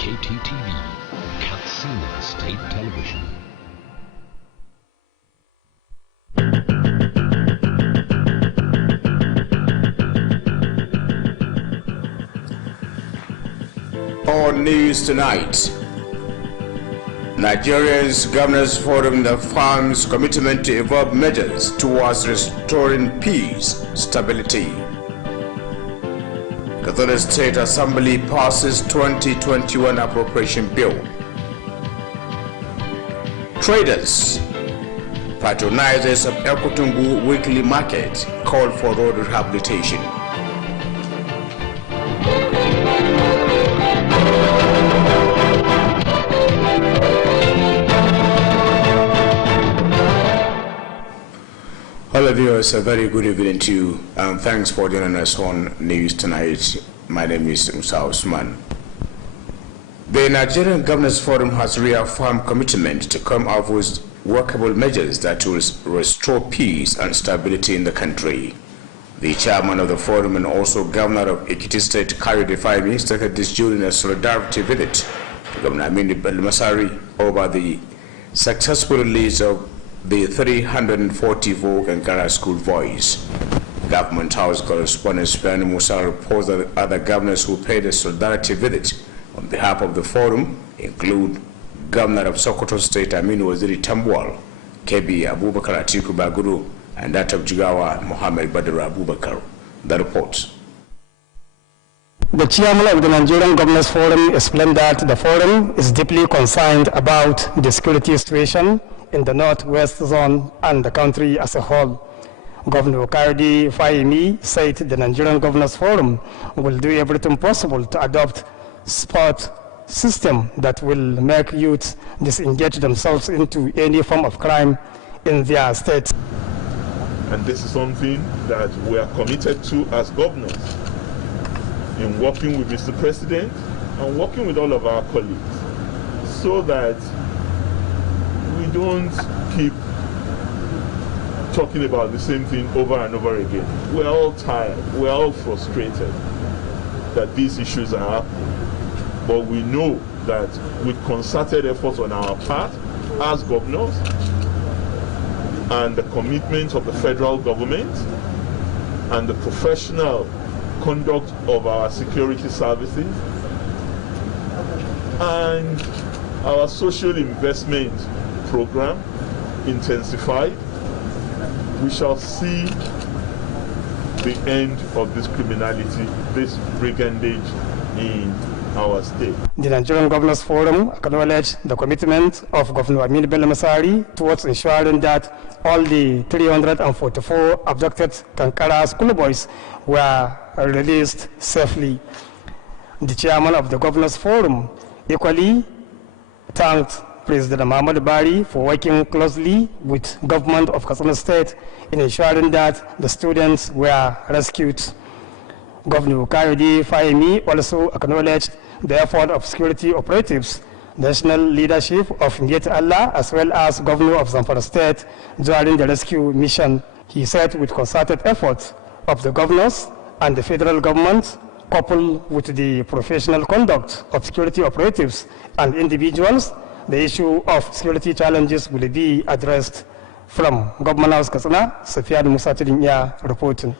KTTV, Katsina State Television. On News Tonight, Nigeria's Governors Forum affirms commitment to evolve measures towards restoring peace, stability. Katsina State Assembly passes 2021 appropriation bill. Traders, patronizers of Ekotungu weekly market call for road rehabilitation. Hello viewers, a very good evening to you. Thanks for joining us on News Tonight. My name is Musa Osman. The Nigerian Governors Forum has reaffirmed commitment to come up with workable measures that will restore peace and stability in the country. The chairman of the forum and also governor of Ekiti State, Kayode Fayemi, started this during a solidarity visit to Governor Aminu Bello-Masari over the successful release of the 340 Vogue and Ghana School Voice. Government House correspondent Spen Musa reports that other governors who paid a solidarity visit on behalf of the forum include Governor of Sokoto State Aminu Waziri Tambuwal, KB Abubakar Atiku Baguru, and that of Jigawa Mohammed Badr Abubakar. The report. The chairman of the Nigerian Governors Forum explained that the forum is deeply concerned about the security situation in the Northwest Zone and the country as a whole. Governor Kayode Fayemi said the Nigerian Governors Forum will do everything possible to adopt sport system that will make youth disengage themselves into any form of crime in their state. And this is something that we are committed to as governors in working with Mr. President and working with all of our colleagues so that we don't keep talking about the same thing over and over again. We're all tired, we're all frustrated that these issues are happening. But we know that with concerted efforts on our part as governors and the commitment of the federal government and the professional conduct of our security services and our social investment program intensified, we shall see the end of this criminality, this brigandage in our state. The Nigerian Governors Forum acknowledged the commitment of Governor Aminu Bello Masari towards ensuring that all the 344 abducted Kankara schoolboys were released safely. The chairman of the Governors Forum equally thanked President Muhammad Bari for working closely with government of Katsina State in ensuring that the students were rescued. Governor Kayode Fayemi also acknowledged the effort of security operatives, national leadership of Ngeti Allah, as well as Governor of Zamfara State during the rescue mission. He said with concerted efforts of the governors and the federal government, coupled with the professional conduct of security operatives and individuals, the issue of security challenges will be addressed. From Government House Katsina, Safiya Musa Tidinya reporting.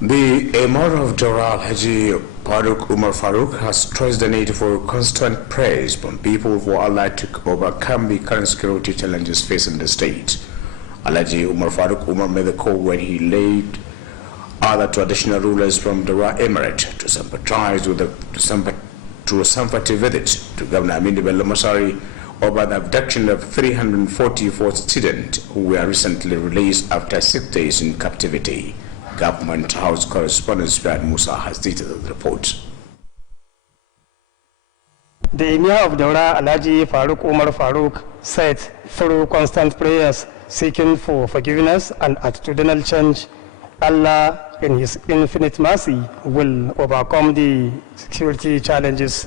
The Emir of Doral, Haji Farooq Umar Farooq, has stressed the need for constant praise from people for Allah to overcome the current security challenges facing the state. Alhaji Umar Farooq Umar made the call when he laid other traditional rulers from Dara Emirate to sympathize with a sympathy visit to Governor Aminu Bello Masari over the abduction of 344 students who were recently released after 6 days in captivity. Government House correspondent Brad Musa has detailed the report. The Emir of Daura, Alhaji Farooq Umar Farooq, said through constant prayers seeking for forgiveness and attitudinal change, Allah in His infinite mercy will overcome the security challenges.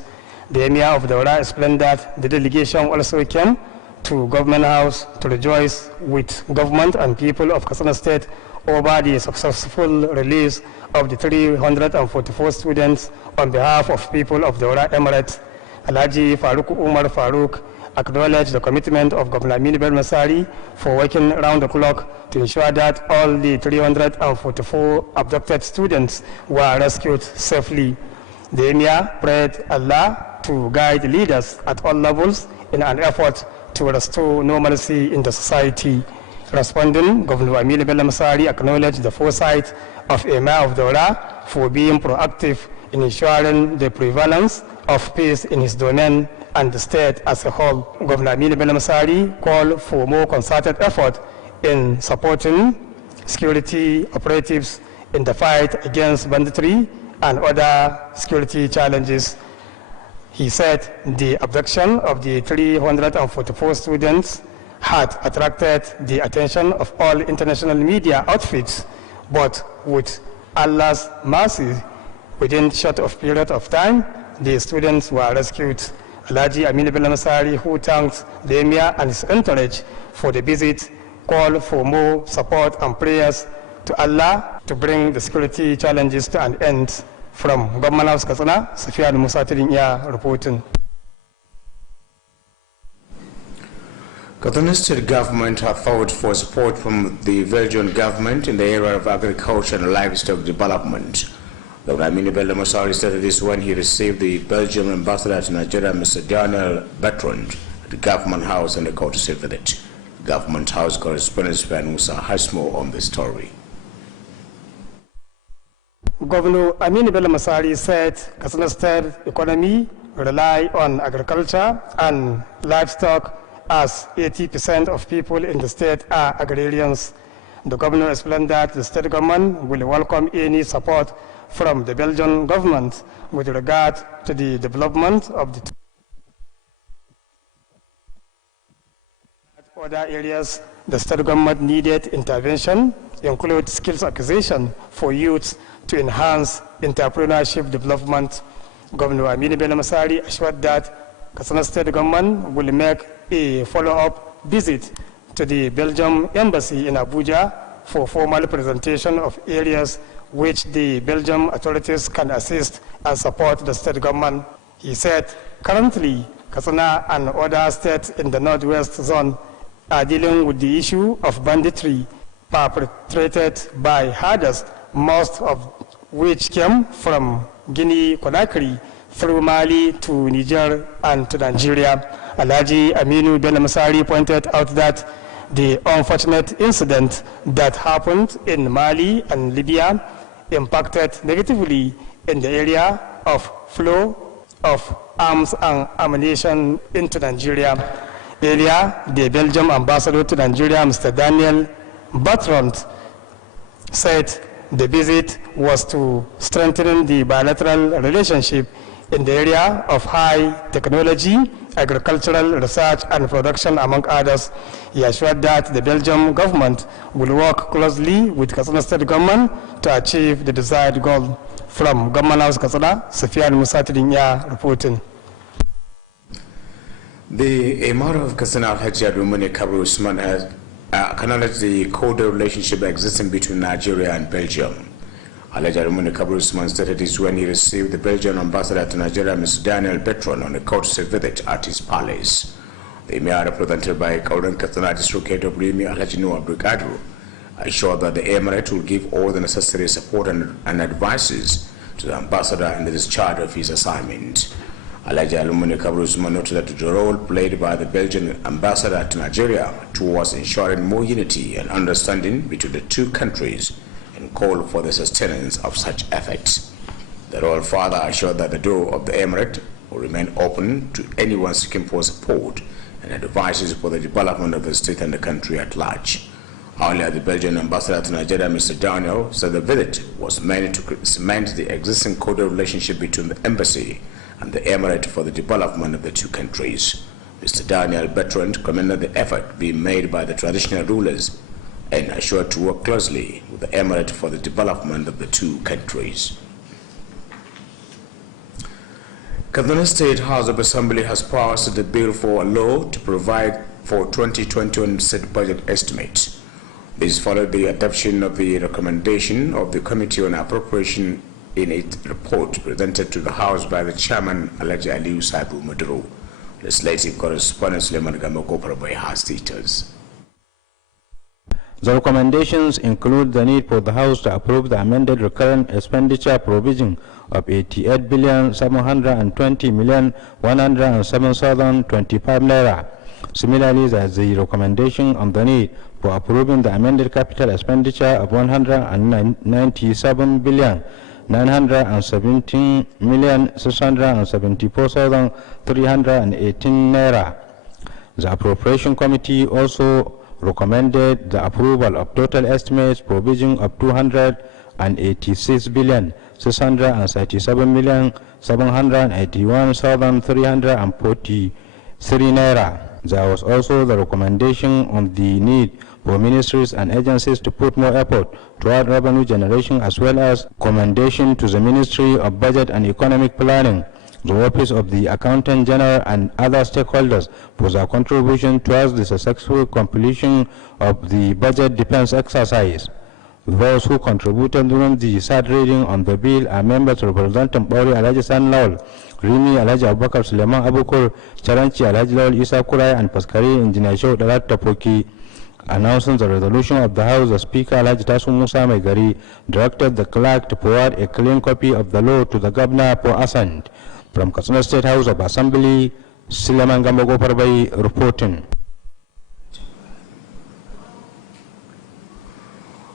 The Emir of Daura explained that the delegation also came to Government House to rejoice with government and people of Katsina State over the successful release of the 344 students on behalf of people of the Daura Emirate. Alhaji Farooq Umar Farooq acknowledged the commitment of Governor Aminu Bello Masari for working round the clock to ensure that all the 344 abducted students were rescued safely. The Emir prayed Allah to guide leaders at all levels in an effort to restore normalcy in the society. Responding, Governor Aminu Bello Masari acknowledged the foresight of Emir of Daura for being proactive in ensuring the prevalence of peace in his domain and the state as a whole. Governor Aminu Bello Masari called for more concerted effort in supporting security operatives in the fight against banditry and other security challenges. He said the abduction of the 344 students had attracted the attention of all international media outfits, but with Allah's mercy, within a short of period of time, the students were rescued. Alhaji Aminu Bello Masari, who thanked the Emir and his entourage for the visit, called for more support and prayers to Allah to bring the security challenges to an end. From Government House Katsina, Safiya Musa Tidinya reporting. Katsina State government have fought for support from the Belgian government in the area of agriculture and livestock development. Governor Aminu Bello Masari stated this when he received the Belgian ambassador to Nigeria, Mr. Daniel Bertrand, at the Government House on the courtesy visit. Government House correspondent Brad Musa has more on this story. Governor Aminu Bello Masari said Katsina State economy rely on agriculture and livestock, as 80% of people in the state are agrarians. The governor explained that the state government will welcome any support from the Belgian government with regard to the development of the other areas. The state government needed intervention, include skills acquisition for youth to enhance entrepreneurship development. Governor Aminu Bello Masari assured that Katsina State government will make a follow-up visit to the Belgium embassy in Abuja for formal presentation of areas which the Belgium authorities can assist and support the state government. He said, currently, Katsina and other states in the Northwest zone are dealing with the issue of banditry perpetrated by herders, most of which came from Guinea-Conakry through Mali to Niger and to Nigeria. Alhaji Aminu Bello Masari pointed out that the unfortunate incident that happened in Mali and Libya impacted negatively in the area of flow of arms and ammunition into Nigeria. Earlier, the Belgium ambassador to Nigeria, Mr. Daniel Bertrand, said the visit was to strengthen the bilateral relationship in the area of high technology, agricultural research and production, among others. He assured that the Belgian government will work closely with Katsina State government to achieve the desired goal. From Government House Katsina, Safiyan Musa Tidinya reporting. The Emir of Katsina, Alhaji Abdulmuni Kabir Usman, has acknowledged the cordial relationship existing between Nigeria and Belgium. Alhaji Abdulmuni Kabir Usman stated this when he received the Belgian ambassador to Nigeria, Mr. Daniel Bertrand, on a courtesy visit at his palace. The Emir, represented by Kauran Katsina District Head of Rimi Alhaji Noah Brigadier, assured that the Emirate will give all the necessary support and advices to the ambassador in the discharge of his assignment. Alhaji Abdulmuni Kabir Usman noted that the role played by the Belgian ambassador to Nigeria towards ensuring more unity and understanding between the two countries and called for the sustenance of such efforts. The royal father assured that the door of the Emirate will remain open to anyone seeking for support and advices for the development of the state and the country at large. Earlier, the Belgian ambassador to Nigeria, Mr. Daniel, said the visit was meant to cement the existing cordial relationship between the embassy and the Emirate for the development of the two countries. Mr. Daniel Bertrand commended the effort being made by the traditional rulers and assured to work closely with the Emirate for the development of the two countries. Katsina State House of Assembly has passed the bill for a law to provide for 2021 state budget estimates. This followed the adoption of the recommendation of the Committee on Appropriation in its report presented to the House by the Chairman Alhaji Aliyu Sabu Maduro. Legislative correspondent Suleiman Gamoko Paraboy has details. The recommendations include the need for the House to approve the amended recurrent expenditure provision of 88,720,107,025 naira. Similarly, there is the recommendation on the need for approving the amended capital expenditure of 197,917,674,318 naira. The Appropriation Committee also recommended the approval of total estimates provision of 286,637,781,343 naira. There was also the recommendation on the need for ministries and agencies to put more effort toward revenue generation, as well as commendation to the Ministry of Budget and Economic Planning, the Office of the Accountant General and other stakeholders for their contribution towards the successful completion of the budget defense exercise. Those who contributed during the third reading on the bill are members representing Bori Alhaji San Lawal, Rimi Alhaji Abubakar Suleiman Abukur, Charanchi Alhaji Lawal Isa Kurai, and Paskari Engineer Shehu Dalat Tapoki. Announcing the resolution of the House, the Speaker Alhaji Tasu Musa Maigari directed the clerk to forward a clean copy of the law to the Governor for assent. From Katsina State House of Assembly, Suleiman Gambogo Parbai reporting.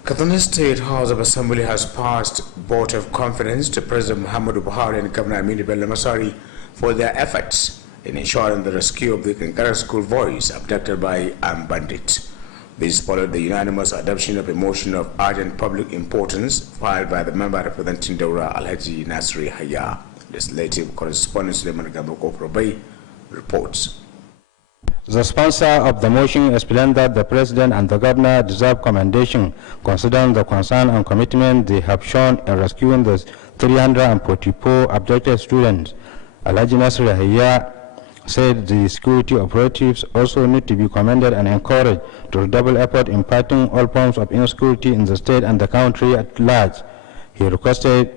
Katsina State House of Assembly has passed vote of confidence to President Muhammadu Buhari and Governor Aminu Bello Masari for their efforts in ensuring the rescue of the Kankara school boys abducted by armed bandits. This followed the unanimous adoption of a motion of urgent public importance filed by the member representing Daura Alhaji Nasri Haya. Legislative correspondent Suleiman Gamoko Probay reports. The sponsor of the motion explained that the President and the Governor deserve commendation considering the concern and commitment they have shown in rescuing the 344 abducted students. Alhaji Nasri Haya said the security operatives also need to be commended and encouraged to redouble effort in fighting all forms of insecurity in the state and the country at large. He requested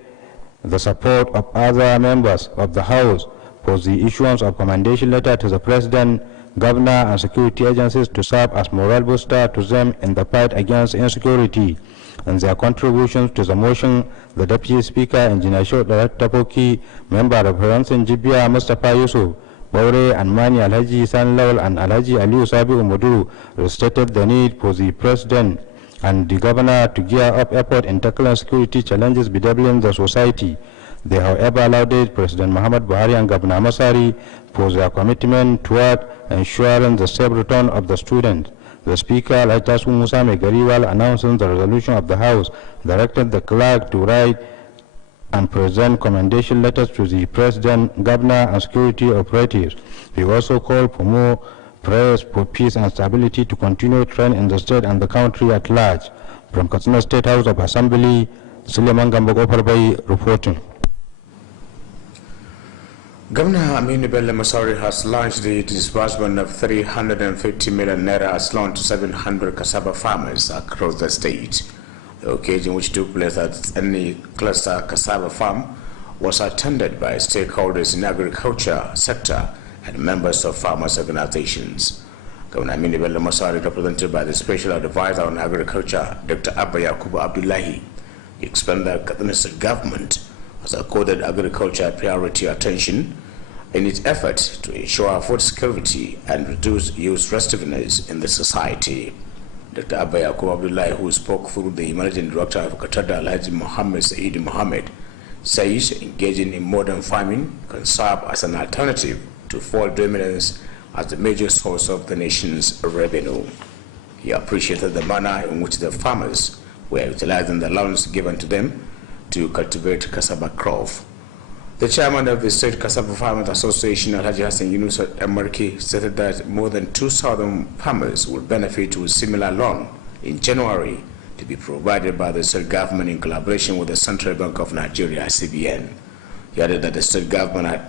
the support of other members of the House for the issuance of commendation letter to the President, Governor, and security agencies to serve as moral booster to them in the fight against insecurity. And their contributions to the motion, the Deputy Speaker, Engineer Shehu Tapoki, Member representing Jibia Mustafa Yusuf, Baure and Mani Alhaji San Lawal and Alhaji Aliyu Sabi Umuduru, stated the need for the President and the governor to gear up effort in tackling security challenges bedeviling the society. They, however, lauded President Muhammad Buhari and Governor Masari for their commitment toward ensuring the safe return of the students. The Speaker, Alhaji Musa Megariwal, announcing the resolution of the House, directed the clerk to write and present commendation letters to the President, Governor, and security operatives. He also called for more prayers for peace and stability to continue trend in the state and the country at large. From Katsina State House of Assembly, Suleiman Gambogo Parbai reporting. Governor Aminu Bello Masari has launched the disbursement of 350 million naira as loan to 700 cassava farmers across the state. The occasion, which took place at any cluster cassava farm, was attended by stakeholders in agriculture sector and members of farmers' organizations. Governor Aminu Bello Masari, represented by the Special Advisor on Agriculture, Dr. Abba Yakubu Abdullahi, explained that Katsina State government has accorded agriculture priority attention in its effort to ensure food security and reduce youth restiveness in the society. Dr. Abba Yakubu Abdullahi, who spoke through the Managing Director of Qatada, Alhaji Mohammed Saeed Mohammed, says engaging in modern farming can serve as an alternative to fuel dominance as the major source of the nation's revenue. He appreciated the manner in which the farmers were utilizing the loans given to them to cultivate cassava crop. The chairman of the State Cassava Farmers Association, Alhaji Hassan Yunus Emarki, stated that more than 2,000 farmers will benefit with similar loan in January to be provided by the state government in collaboration with the Central Bank of Nigeria, CBN. He added that the state government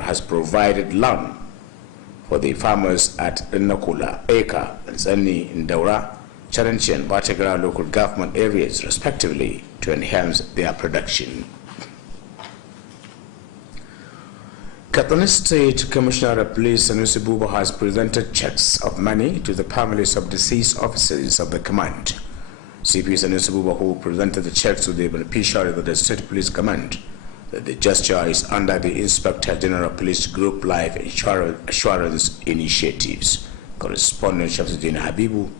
has provided loan for the farmers at Nakula, Eka, and Zani in Daura, Charanchi, and Batagra local government areas, respectively, to enhance their production. Katsina State Commissioner of Police Sanusi Buba has presented checks of money to the families of deceased officers of the command. CP Sanusi Buba, who presented the checks to the beneficiaries of the State Police Command, that the gesture is under the Inspector General of Police Group Life Assurance Initiatives. Correspondent Shamsuddin Habibu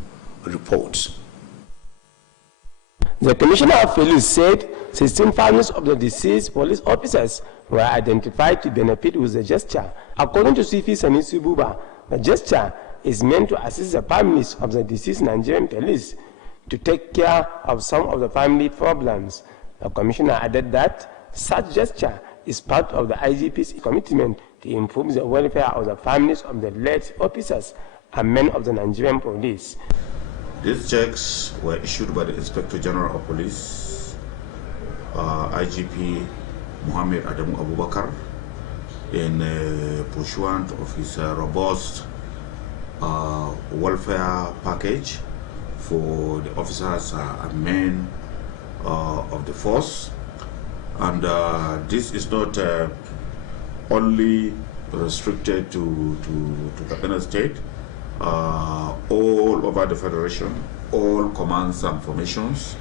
reports. The Commissioner of Police said 16 families of the deceased police officers were identified to benefit with the gesture. According to CP Sanusi Buba, the gesture is meant to assist the families of the deceased Nigerian police to take care of some of the family problems. The Commissioner added that such gesture is part of the IGP's commitment to improve the welfare of the families of the late officers and men of the Nigerian police. These checks were issued by the Inspector General of Police, IGP Mohammed Adamu Abubakar, in pursuant of his robust welfare package for the officers and men of the force. And this is not only restricted to Katsina State. All over the Federation, all commands and formations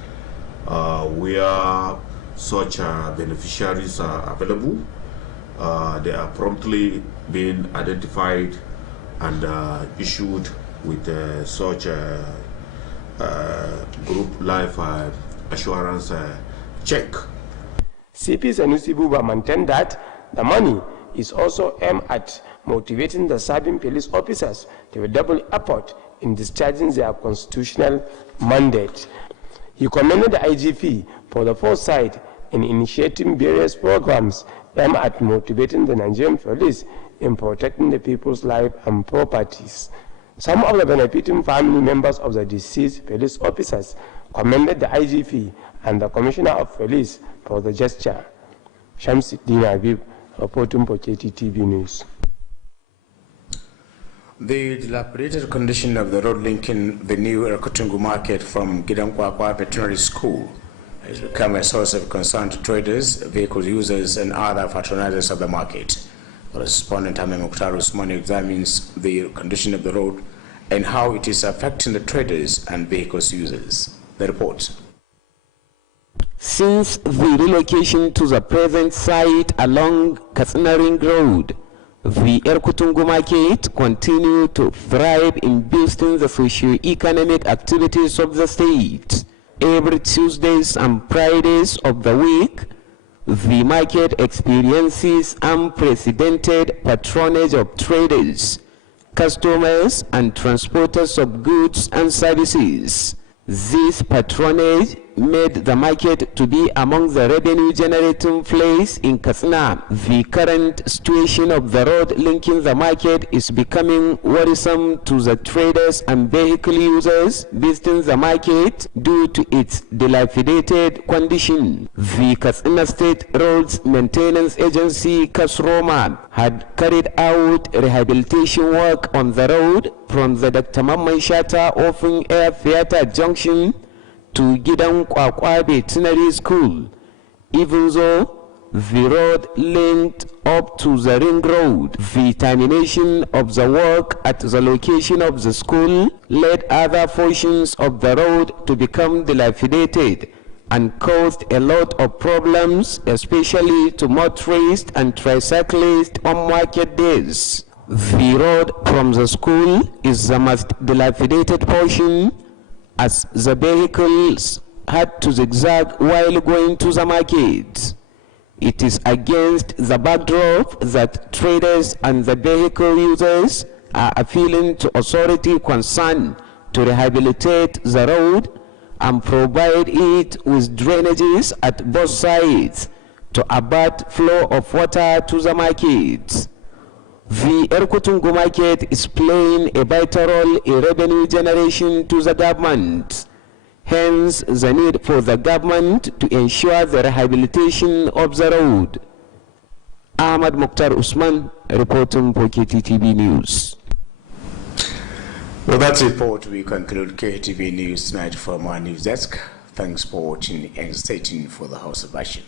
where such beneficiaries are available, they are promptly being identified and issued with such group life assurance check. CP Sanusi Buba maintained that the money is also aimed at motivating the serving police officers to a double effort in discharging their constitutional mandate. He commended the IGP for the foresight in initiating various programs aimed at motivating the Nigerian police in protecting the people's life and properties. Some of the benefiting family members of the deceased police officers commended the IGP and the Commissioner of Police for the gesture. Shamsuddin Habib, reporting for KTTV News. The dilapidated condition of the road linking the new Erkotungu market from Gidankwakwa Veterinary School has become a source of concern to traders, vehicle users, and other patronizers of the market. Correspondent Ame Mukhtar Usmani examines the condition of the road and how it is affecting the traders and vehicles users. The report. Since the relocation to the present site along Katsina Ring Road, The Erkutungu market continue to thrive in boosting the socio-economic activities of the state. Every Tuesdays and Fridays of the week, the market experiences unprecedented patronage of traders, customers, and transporters of goods and services. This patronage made the market to be among the revenue-generating place in Katsina. The current situation of the road linking the market is becoming worrisome to the traders and vehicle users visiting the market due to its dilapidated condition. The Katsina State Roads Maintenance Agency, KASROMA, had carried out rehabilitation work on the road from the Dr. Mamman Shatta Open Air Theatre Junction to Gidan Kwakwa Veterinary School, even though the road linked up to the ring road. The termination of the work at the location of the school led other portions of the road to become dilapidated and caused a lot of problems, especially to motorists and tricyclists on market days. The road from the school is the most dilapidated portion, as the vehicles had to zigzag while going to the market. It is against the backdrop that traders and the vehicle users are appealing to authority concerned to rehabilitate the road and provide it with drainages at both sides to avert flow of water to the market. The Erkutungu market is playing a vital role in revenue generation to the government. Hence, the need for the government to ensure the rehabilitation of the road. Ahmad Mukhtar Usman, reporting for KTTV News. With that report, we conclude KTTV News tonight from our news desk. Thanks for watching and stay tuned for the House of Action.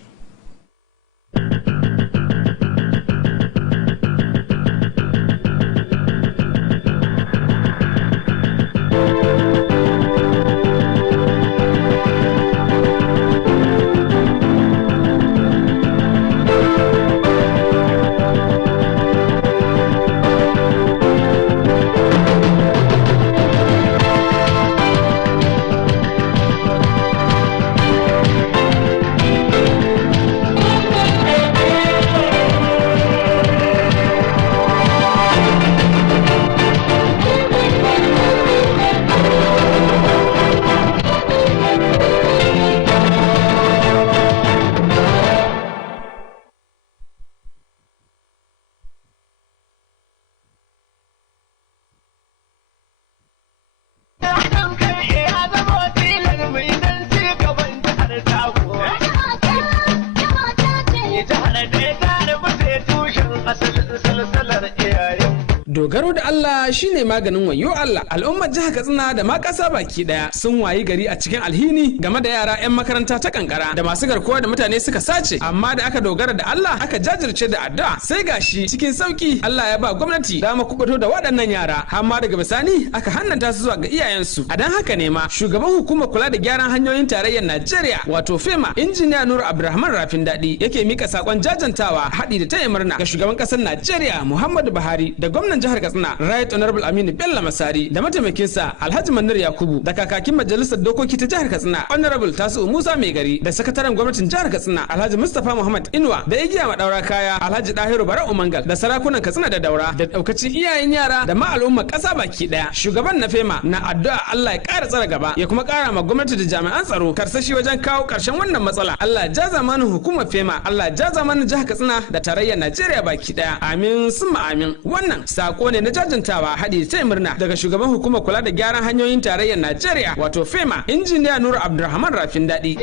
Dogaro da Allah shine maganin wayo Allah. Al'ummar jihar Katsina da ma ƙasa baki daya sun wayi gari a cikin alhini game da yara 'yan makaranta ta kankara da masu garkuwa da mutane suka sace, amma da aka dogara da Allah aka jajirce da addu'a sai gashi cikin sauki Allah ya ba gwamnati dama kubuto da waɗannan yara, amma daga bisani aka hannanta su zuwa ga iyayensu. A dan haka ne ma shugaban hukumar kula da gyaran hanyoyin tarayyar Najeriya wato FEMA injiniya Nur Abdulrahman Rafin Dadi yake mika sakon jajantawa haɗi da taya murna ga shugaban ƙasar Najeriya Muhammadu Buhari da gwamnan jihar Katsina Right Honorable Aminu Bello Masari da mataimakinsa Alhaji Manir Yakubu da kakakin majalisar dokoki ta jihar Katsina Honorable Tasu Musa Maigari da sakataren gwamnatin jihar Katsina Alhaji Mustapha Muhammad Inuwa da igiya madaura kaya Alhaji Dahiru Barau Mangal da sarakunan Katsina da Daura da daukacin iyayen yara da ma al'umma ƙasa baki daya. Shugaban na FEMA na addu'a Allah ya ƙara tsara gaba ya kuma ƙara ma gwamnati da jami'an tsaro karsashi wajen kawo ƙarshen wannan matsala. Allah ya ja zamanin hukumar FEMA, Allah ya ja zamanin jihar Katsina da tarayyar Najeriya baki daya. Amin summa amin. Wannan sako ne na jajantawa haɗi sai murna daga shugaban hukumar kula da gyaran hanyoyin tarayyar Najeriya wato FEMA injiniya Nur Abdulrahman Rafin Dadi.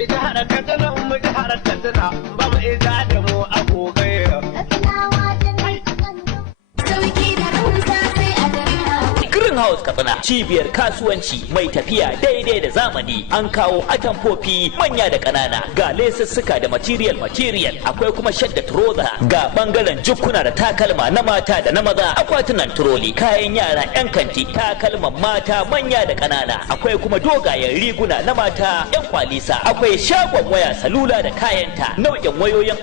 Greenhouse Katsina, cibiyar kasuwanci mai tafiya daidai da zamani. An kawo atamfofi manya da ƙanana, ga lesussuka da material, akwai kuma shadda trouser, ga bangaren jukkuna da takalma na mata da na maza, akwatunan troli, kayan yara 'yan kanti, takalman mata manya da ƙanana, akwai kuma dogayen riguna na mata 'yan kwalisa, akwai shagon waya salula da kayanta, nau'in wayoyin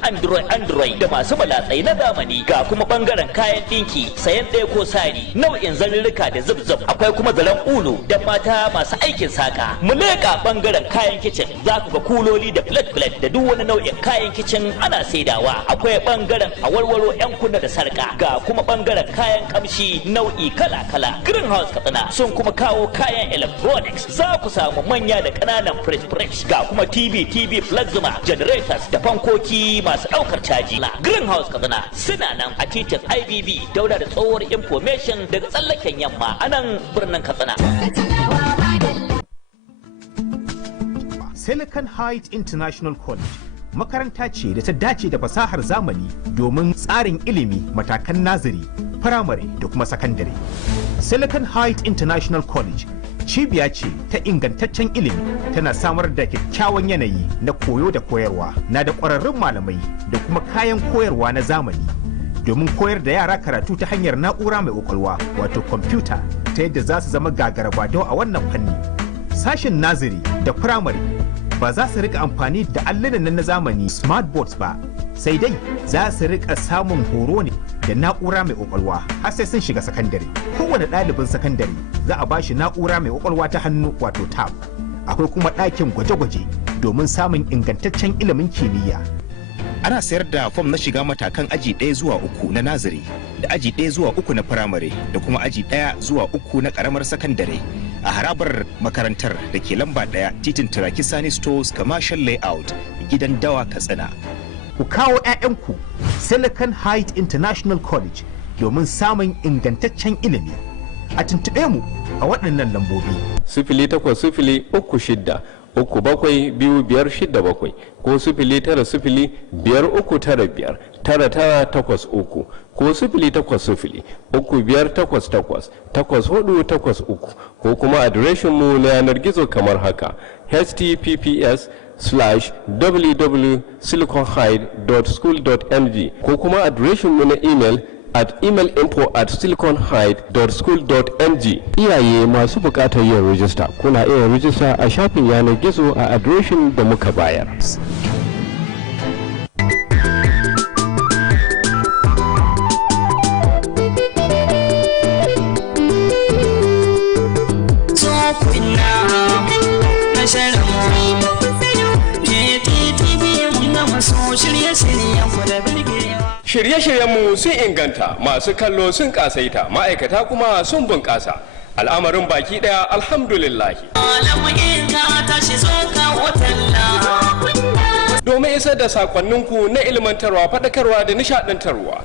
android da masu malatsai na zamani, ga kuma bangaren kayan dinki, sayan ɗaya ko sari, nau'in zarurruka da zubzub, akwai kuma zaren ulu da mata masu aikin saka. Mu leƙa bangaren kayan kicin, za ku ga kuloli da plate da duk wani nau'in kayan kicin ana saidawa. Akwai bangaren awarwaro 'yan kunna da sarka, ga kuma bangaren kayan kamshi nau'i kala-kala. Greenhouse Katsina sun kuma kawo kayan electronics, za ku samu manya da ƙananan fridge, ga kuma TV plasma, generators da fankoki masu ɗaukar caji. Greenhouse Katsina suna nan a titin IBB daura da tsohuwar information daga tsallaken yamma a nan birnin Katsina. Silicon Heights International College makaranta ce da ta dace da fasahar zamani domin tsarin ilimi matakan naziri, firamare da kuma sakandare. Silicon Heights International College cibiya ce ta ingantaccen ilimi, tana samar da kyakkyawan yanayi na koyo da koyarwa, na da ƙwararrun malamai da kuma kayan koyarwa na zamani domin koyar da yara karatu ta hanyar na'ura mai ƙwaƙwalwa wato kwamfuta, ta yadda za su zama gagarabadau a wannan fanni. Sashen naziri da firamare ba za su rika amfani da allunan na zamani smart boards ba, sai dai za su rika samun horo ne da na'ura mai ƙwaƙwalwa har sai sun shiga sakandare. Kowane ɗalibin sakandare za a bashi na'ura mai ƙwaƙwalwa ta hannu wato tab. Akwai kuma ɗakin gwaje-gwaje domin samun ingantaccen ilimin kimiyya. Ana sayar da fom na shiga matakan aji 1 zuwa 3 na naziri, da aji 1 zuwa 3 na firamare, da kuma aji 1 zuwa 3 na ƙaramar sakandare a harabar makarantar da ke lamba 1 titin Turaki Sani Stores Commercial Layout, gidan Dawa, Katsina. Ku kawo 'ya'yanku Silicon Heights International College domin samun ingantaccen ilimi. A tuntuɓe mu a waɗannan lambobi. 0803-372567 ko 0905-395-9983 ko 0800-3588-8483 ko kuma adireshinmu na yanar gizo kamar haka: https://www.siliconhide.school.ng ko kuma adireshinmu na email at email.info@siliconhide.school.ng. Iyaye masu bukatar yin rijista, kuna iya rijista a shafin yanar gizo a adireshin da muka bayar. Shirye-shiryenmu sun inganta, masu kallo sun kasaita, ma'aikata kuma sun bunƙasa. Al'amarin baki ɗaya alhamdulillahi. Domin isar da sakonninku na ilmantarwa, faɗakarwa da nishaɗantarwa.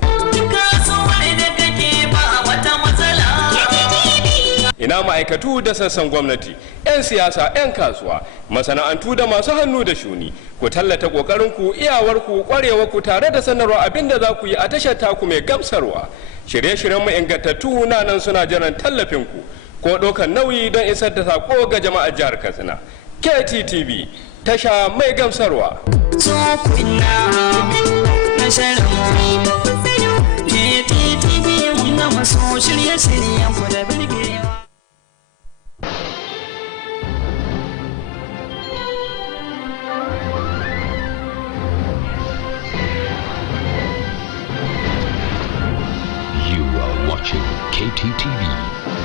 Ina ma'aikatu da sassan gwamnati, 'yan siyasa, 'yan kasuwa, masana'antu da masu hannu da shuni. Ku tallata ƙoƙarinku, iyawarku, ƙwarewarku tare da sanarwa abin da za ku yi a tashar taku mai gamsarwa. Shirye-shiryen mu ingantattu na nan suna jiran tallafinku ko ɗaukar nauyi don isar da sako ga jama'ar jihar Katsina. KTTV, tasha mai gamsarwa. Watching KTTV,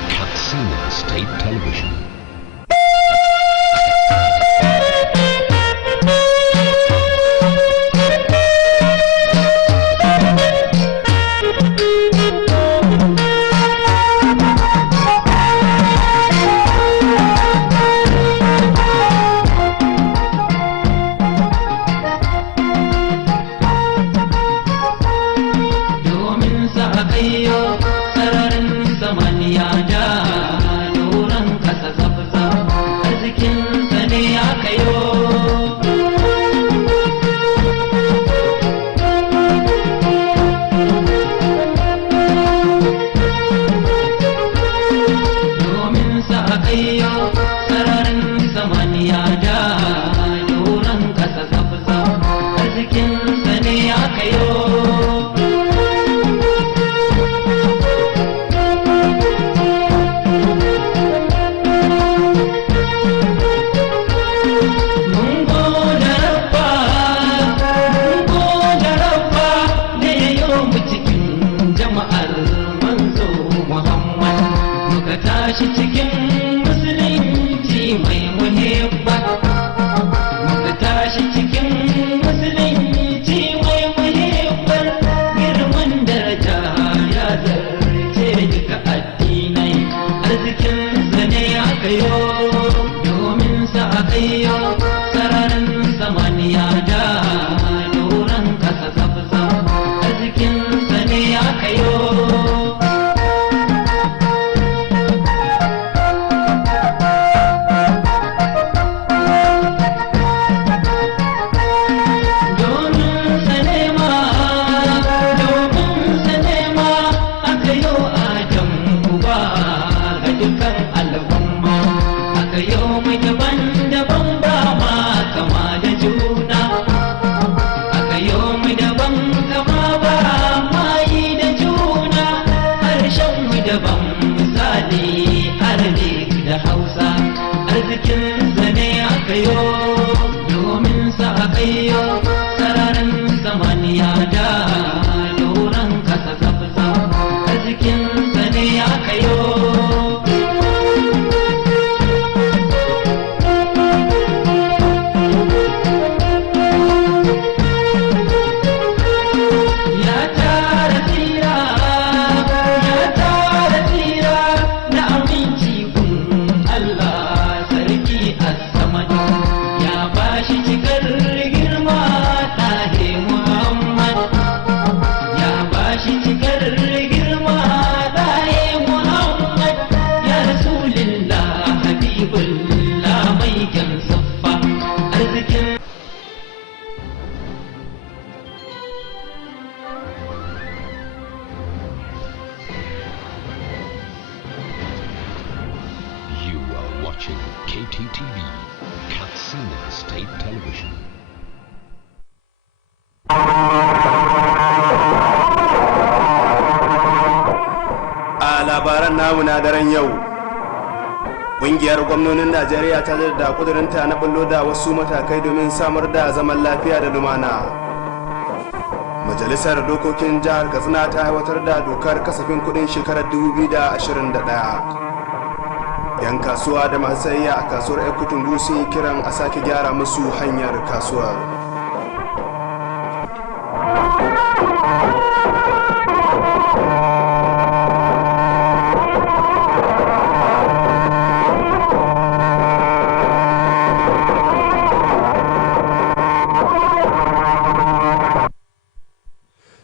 Katsina State Television. Sararin samaniya da doron kasa watching KTTV, Katsina State Television. A labaran namu na daren yau, ƙungiyar gwamnonin Najeriya ta da ƙudurinta na bullo da wasu matakai domin samar da zaman lafiya da lumana. Majalisar Dokokin Jihar Katsina ta aiwatar da dokar kasafin kuɗin shekarar 2021. 'Yan kasuwa da masu sayayya a kasuwar Ekutungu sun yi kiran a sake gyara musu hanyar kasuwar.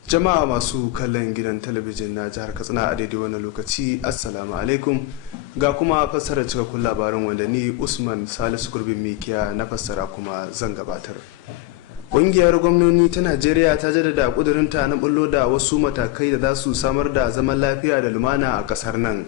Jama'a masu kallon gidan talabijin na jihar Katsina a daidai wannan lokaci, assalamu alaikum, ga kuma fassara cikakkun labarin wanda ni Usman Salisu Gurbin Mikiya na fassara kuma zan gabatar. Ƙungiyar gwamnoni ta Najeriya ta jaddada ƙudurinta na bullo da wasu matakai da za su samar da zaman lafiya da lumana a ƙasar nan.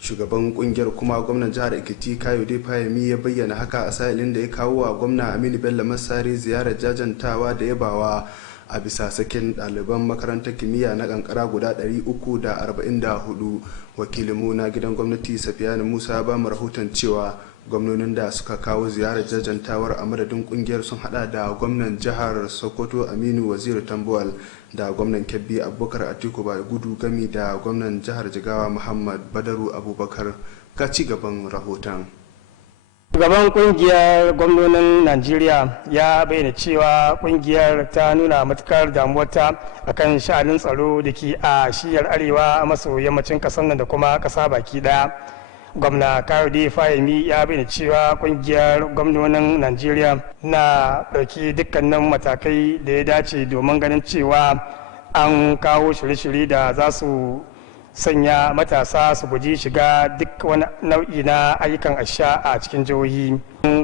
Shugaban ƙungiyar kuma gwamnan jihar Ekiti Kayode Fayemi ya bayyana haka a sa'ilin da ya kawo wa gwamna Aminu Bello Masari ziyarar jajantawa da yabawa a bisa sakin ɗaliban makarantar kimiyya na kankara guda 344. Wakilinmu na gidan gwamnati Safiyanu Musa ba mu rahoton cewa gwamnonin da suka kawo ziyarar jajantawar a madadin kungiyar sun hada da gwamnan jihar Sokoto Aminu Waziri Tambuwal da gwamnan Kebbi Abubakar Atiku Gudu gami da gwamnan jihar Jigawa Muhammad Badaru Abubakar. Ga ci gaban rahoton. Shugaban kungiyar gwamnonin Najeriya ya bayyana cewa kungiyar ta nuna matukar damuwarta akan sha'anin tsaro da ke a shiyar arewa maso yammacin kasar nan da kuma kasa baki daya. Gwamna Kayode Fayemi ya bayyana cewa kungiyar gwamnonin Najeriya na ɗauki dukkanin matakai da ya dace domin ganin cewa an kawo shirye-shirye da za su sanya matasa su guji shiga duk wani nau'i na ayyukan asha a cikin jihohi.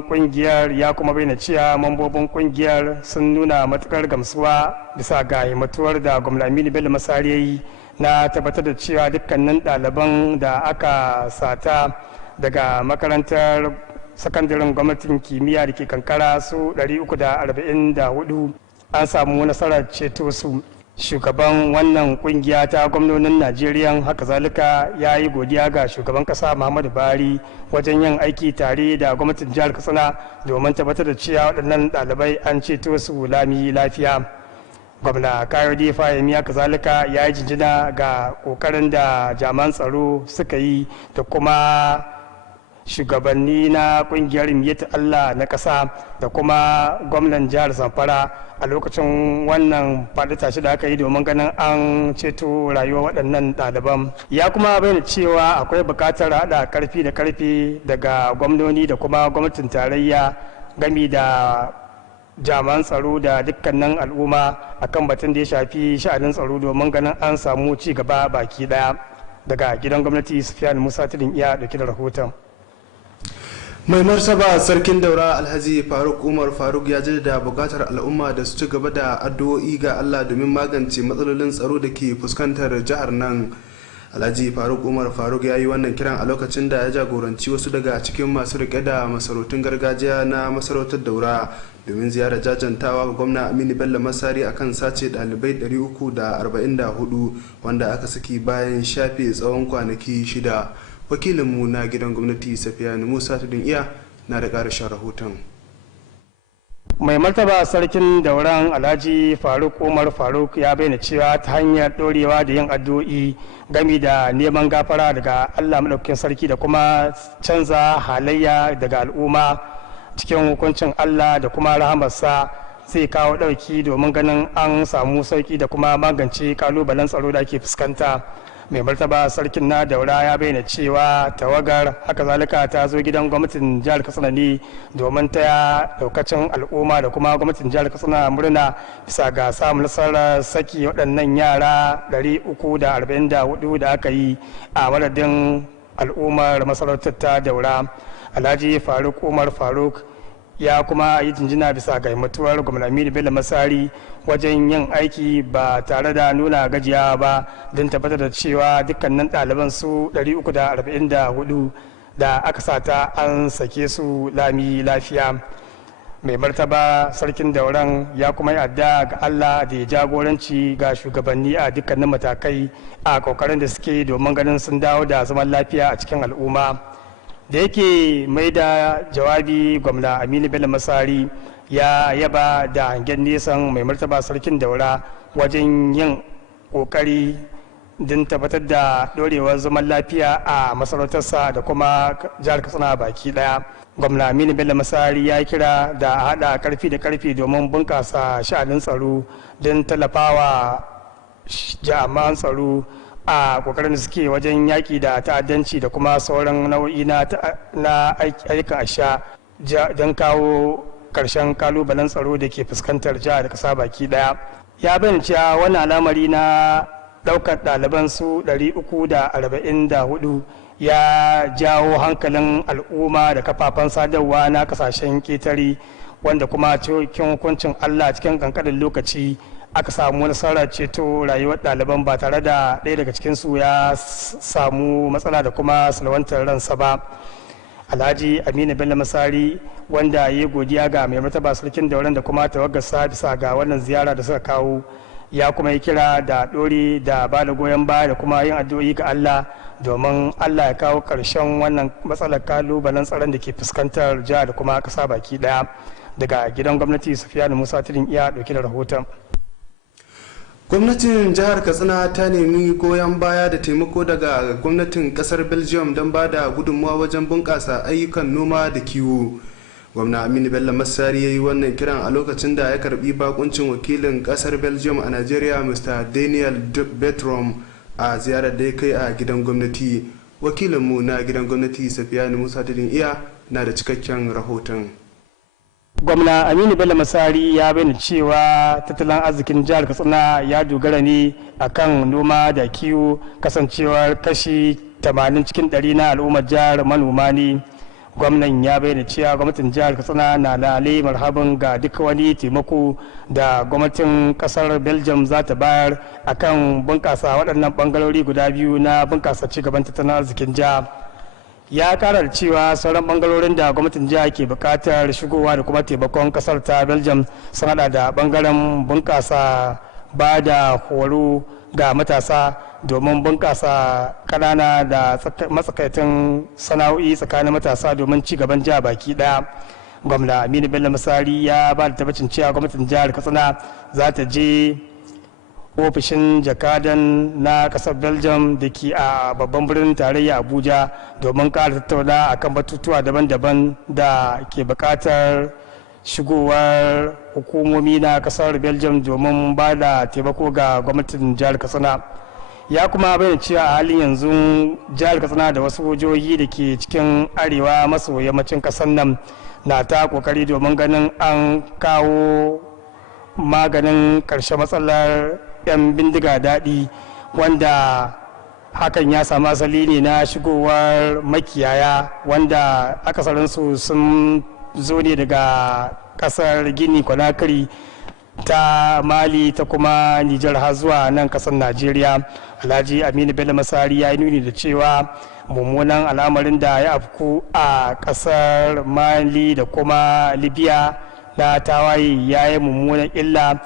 Kungiyar ya kuma bayyana cewa mambobin kungiyar sun nuna matukar gamsuwa bisa ga himmatuwar da gwamna Aminu Bello Masari yayi na tabbatar da cewa dukkanin ɗaliban da aka sata daga makarantar sakandaren gwamnatin kimiyya da ke kankara su 344 an samu nasarar ceto su. Shugaban wannan kungiya ta gwamnonin Najeriya haka zalika ya yi godiya ga shugaban kasa Muhammadu Buhari wajen yin aiki tare da gwamnatin jihar Katsina domin tabbatar da cewa waɗannan ɗalibai an ceto su lami lafiya. Gwamna Kayode Fayemi haka zalika ya yi jinjina ga ƙoƙarin da jami'an tsaro suka yi da kuma shugabanni na kungiyar Miyetti Allah na ƙasa da kuma gwamnan jihar Zamfara a lokacin wannan faɗi tashi da aka yi domin ganin an ceto rayuwar waɗannan ɗaliban. Ya kuma bayyana cewa akwai buƙatar haɗa ƙarfi da ƙarfi daga gwamnoni da kuma gwamnatin tarayya gami da jami'an tsaro da dukkanin al'umma akan batun da ya shafi sha'anin tsaro domin ganin an samu ci gaba baki ɗaya. Daga gidan gwamnati Sufyan Musa Tudun iya ɗauki da rahoton. Mai martaba sarkin daura Alhaji Faruk Umar Faruk ya jaddada bukatar al'umma da su ci gaba da addu'o'i ga Allah domin magance matsalolin tsaro da ke fuskantar jihar nan. Alhaji Faruk Umar Faruk ya yi wannan kiran a lokacin da ya jagoranci wasu daga cikin masu rike da masarautun gargajiya na masarautar daura domin ziyarar jajantawa ga gwamna Aminu Bello Masari akan sace ɗalibai 344 wanda aka saki bayan shafe tsawon kwanaki 6. Wakilinmu na gidan gwamnati Safiyanu Musa Tudun iya na da ƙarashin rahoton. mai martaba sarkin dauran alhaji faruk umar faruk ya bayyana cewa ta hanyar dorewa da yin addu'o'i gami da neman gafara daga allah maɗaukakin sarki da kuma canza halayya daga al'umma cikin hukuncin allah da kuma rahamarsa zai kawo ɗauki domin ganin an samu sauki da kuma magance kalubalen tsaro da ake fuskanta. Mai martaba sarkin na daura ya bayyana cewa tawagar haka zalika ta zo gidan gwamnatin jihar katsina ne domin ta daukacin al'umma da kuma gwamnatin jihar katsina murna bisa ga samun nasarar saki waɗannan yara 344 da aka yi a madadin al'ummar masarautar ta daura. Alhaji faruk umar faruk ya kuma yi jinjina bisa ga mutuwar gwamna Aminu Bello Masari wajen yin aiki ba tare da nuna gajiya ba don tabbatar da cewa dukkanin ɗaliban su 344 da aka sata an sake su lami lafiya. Mai martaba sarkin dauran ya kuma yi adda ga Allah da ya jagoranci ga shugabanni a dukkanin matakai a kokarin da suke domin ganin sun dawo da zaman lafiya a cikin al'umma. Da yake mai da jawabi gwamna Aminu Bello Masari ya yaba da hangen nesan mai martaba sarkin daura wajen yin kokari din tabbatar da dorewar zaman lafiya a masarautarsa da kuma jihar Katsina baki daya. Gwamna Aminu Bello Masari ya kira da hada karfi da karfi domin bunkasa sha'anin tsaro don tallafawa jami'an tsaro a kokarin da suke wajen yaki da ta'addanci da kuma sauran nau'i na ayyukan asha don kawo karshen kalubalen tsaro da ke fuskantar jihar da kasa baki daya. Ya bayyana cewa wannan al'amari na daukar ɗaliban su 344 ya jawo hankalin al'umma da kafafen sadarwa na kasashen ketare wanda kuma cikin hukuncin Allah cikin kankanin lokaci aka samu nasarar ceto rayuwar ɗaliban ba tare da ɗaya daga cikinsu ya samu matsala da kuma salwantar ransa ba. Alhaji Aminu Bello Masari wanda ya yi godiya ga mai martaba sarkin dauran da kuma tawagarsa bisa ga wannan ziyara da suka kawo, ya kuma yi kira da ɗori da ba da goyon baya da kuma yin addu'o'i ga Allah domin Allah ya kawo ƙarshen wannan matsalar kalubalen tsaron da ke fuskantar jihar da kuma ƙasa baki ɗaya. Daga gidan gwamnati Sufiyanu Musa Tudun iya ɗauki da rahoton. Gwamnatin jihar Katsina ta nemi goyon baya da taimako daga gwamnatin kasar Belgium don ba da gudunmuwa wajen bunƙasa ayyukan noma da kiwo. Gwamna Aminu Bello Masari ya yi wannan kiran a lokacin da ya karbi bakuncin wakilin kasar Belgium a Najeriya Mr. Daniel Betrom a ziyarar da ya kai a gidan gwamnati. Wakilinmu na gidan gwamnati Safiyanu Musa Tudun iya na da cikakken rahoton. Gwamna Aminu Bello Masari ya bayyana cewa tattalin arzikin jihar Katsina ya dogara ne akan noma da kiwo, kasancewar kashi 80 cikin 100 na al'ummar jihar manoma ne. Gwamnan ya bayyana cewa gwamnatin jihar Katsina na lalai marhaban ga duk wani taimako da gwamnatin kasar Belgium za ta bayar akan bunƙasa waɗannan ɓangarori guda biyu na bunƙasa cigaban tattalin arzikin jihar. Ya kara da cewa sauran bangarorin da gwamnatin jiha ke bukatar shigowa da kuma taimakon kasar ta Belgium sun hada da bangaren bunkasa ba da horo ga matasa domin bunkasa kanana da matsakaitan sana'o'i tsakanin matasa domin ci gaban jiha baki daya. Gwamna Aminu Bello Masari ya ba da tabbacin cewa gwamnatin jihar Katsina za ta je ofishin jakadan na kasar Belgium da ke a babban birnin tarayya Abuja domin ƙara tattauna akan batutuwa daban-daban da ke buƙatar shigowar hukumomi na kasar Belgium domin ba da taimako ga gwamnatin jihar Katsina. Ya kuma bayyana cewa a halin yanzu jihar Katsina da wasu jihohi da ke cikin arewa maso yammacin ƙasar nan na ta kokari domin ganin an kawo maganin ƙarshe matsalar 'yan bindiga daɗi, wanda hakan ya samu asali ne na shigowar makiyaya wanda akasarinsu sun zo ne daga ƙasar Gini Conakry ta Mali ta kuma Nijar har zuwa nan ƙasar Najeriya. Alhaji Aminu Bello Masari ya yi nuni da cewa mummunan al'amarin da ya afku a ƙasar Mali da kuma Libya na tawaye ya yi mummunan illa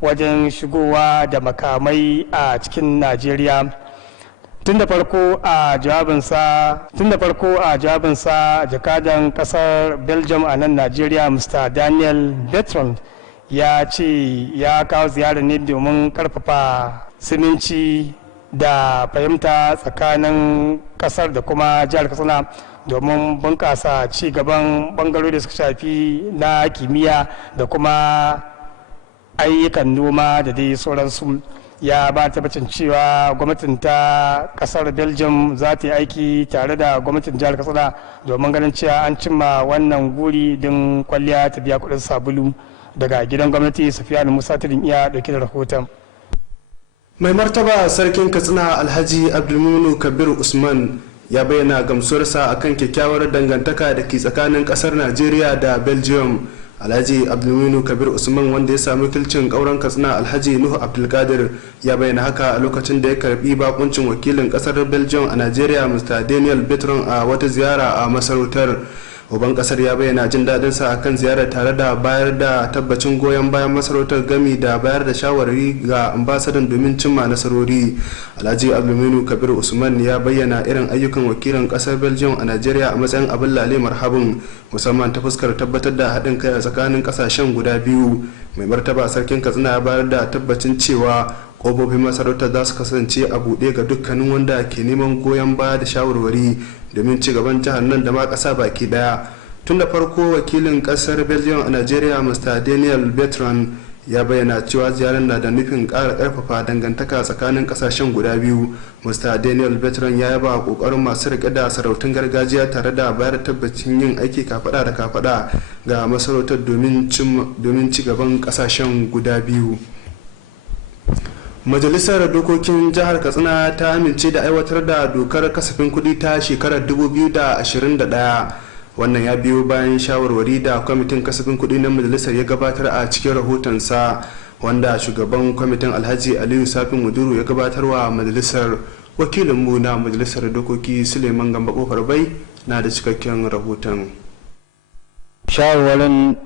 wajen shigowa da makamai a cikin Najeriya. tun da farko a jawabinsa jakadan kasar belgium a nan najeriya mr daniel bertrand ya ce ya kawo ziyarar ne domin karfafa siminci da fahimta tsakanin kasar da kuma jihar katsina domin bunƙasa ci gaban bangarori da suka shafi na kimiyya da kuma ayyukan noma da dai sauransu. Ya ba tabbacin cewa gwamnatin ta kasar belgium za ta yi aiki tare da gwamnatin jihar katsina domin ganin cewa an cimma wannan guri don kwalliya ta biya kudin sabulu. Daga gidan gwamnati safiyanu musa tudun iya dauke da rahoton. Mai martaba sarkin katsina alhaji abdulmunu kabir usman ya bayyana gamsuwarsa akan kyakkyawar dangantaka da ke tsakanin kasar najeriya da belgium. Alhaji Abdulminu Kabir Usman wanda ya sami kilcin kauran Katsina Alhaji Nuhu Abdulkadir ya bayyana haka a lokacin da ya karbi bakuncin wakilin kasar Belgium a Najeriya Mr. Daniel Bertrand a wata ziyara a masarautar. Uban kasar ya bayyana jin daɗin sa akan ziyarar tare da bayar da tabbacin goyon bayan masarautar gami da bayar da shawarwari ga ambasadan domin cimma nasarori. Alhaji Abdulminu Kabir Usman ya bayyana irin ayyukan wakilin kasar Belgium a Najeriya a matsayin abin lale marhabin musamman ta fuskar tabbatar da haɗin kai a tsakanin ƙasashen guda biyu. Mai martaba sarkin Katsina ya bayar da tabbacin cewa kofofin masarautar za su kasance a buɗe ga dukkanin wanda ke neman goyon baya da shawarwari domin ci gaban jihar nan da ma ƙasa baki daya. Tun da farko wakilin ƙasar belgium a Najeriya Mr. Daniel Bertrand ya bayyana cewa ziyarar na da nufin ƙara ƙarfafa dangantaka tsakanin ƙasashen guda biyu. Mr. Daniel Bertrand ya yaba ƙoƙarin masu riƙe da sarautun gargajiya tare da bayar tabbacin yin aiki kafaɗa da kafaɗa ga masarautar domin ci gaban ƙasashen guda biyu. Majalisar Dokokin Jihar Katsina ta amince da aiwatar da dokar kasafin kuɗi ta shekarar 2021. Wannan ya biyo bayan shawarwari da kwamitin kasafin kuɗi na majalisar ya gabatar a cikin rahotonsa wanda shugaban kwamitin Alhaji Aliyu Safin Muduru ya gabatarwa majalisar. Wakilinmu na Majalisar Dokoki Suleiman Gamba Kofar Bai na da cikakken rahoton. Shawarwarin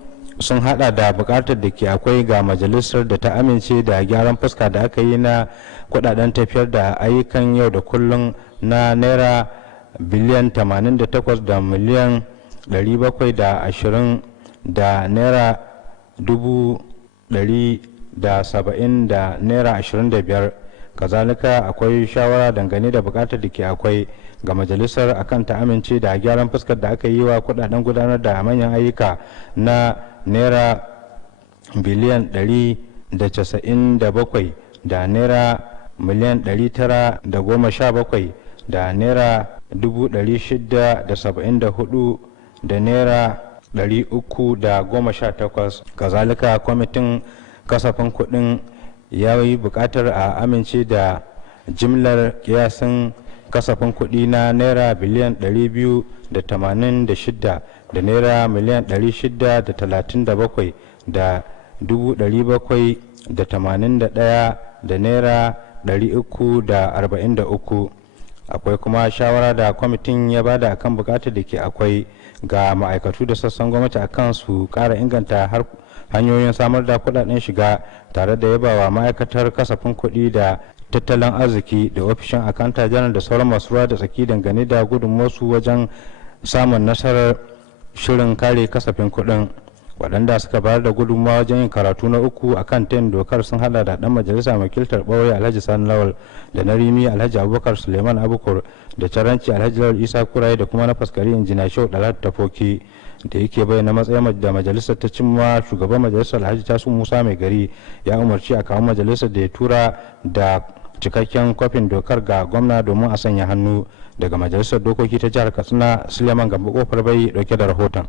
sun hada da bukatar da ke akwai ga majalisar da ta amince da gyaran fuska da aka yi na kudaden tafiyar da ayyukan yau da kullum na naira biliyan 88 da miliyan 720 da naira 170 da naira 25. Kazalika akwai shawara dangane da bukatar da ke akwai ga majalisar akan ta amince da gyaran fuskar da aka yi wa kudaden gudanar da manyan ayyuka na naira biliyan 197 da naira miliyan 917 da naira 674 da naira 318. Kazalika kwamitin kasafin kudin ya yi bukatar a amince da jimlar kiyasin kasafin kudi na naira biliyan 286 da naira miliyan 637 da 781 da naira 343. Akwai kuma shawara da kwamitin ya bada akan bukatar da ke akwai ga ma'aikatu da sassan gwamnati akan su kara inganta hanyoyin samar da kudaden shiga tare da yabawa ma'aikatar kasafin kuɗi da tattalin arziki da ofishin akanta janar da sauran masu ruwa da tsaki dangane da gudunmuwarsu wajen samun nasarar shirin kare kasafin kuɗin. Waɗanda suka bayar da gudunmawa wajen yin karatu na uku a kan ten dokar sun hada da ɗan majalisa wakiltar ɓauye Alhaji Sani Lawal da na Rimi Alhaji Abubakar Suleiman Abukur da Caranci Alhaji Lawal Isa Kuraye da kuma na faskari Injina Shehu Dalat Tafoki. Da yake bayyana matsayin da majalisar ta cimma, shugaban majalisar Alhaji Tasu Musa Mai Gari ya umarci a kawo majalisar da ya tura da cikakken kwafin dokar ga gwamna domin a sanya hannu. Daga majalisar dokoki ta jihar Katsina, Suleiman Gambo Kofar Bai dauke da rahoton.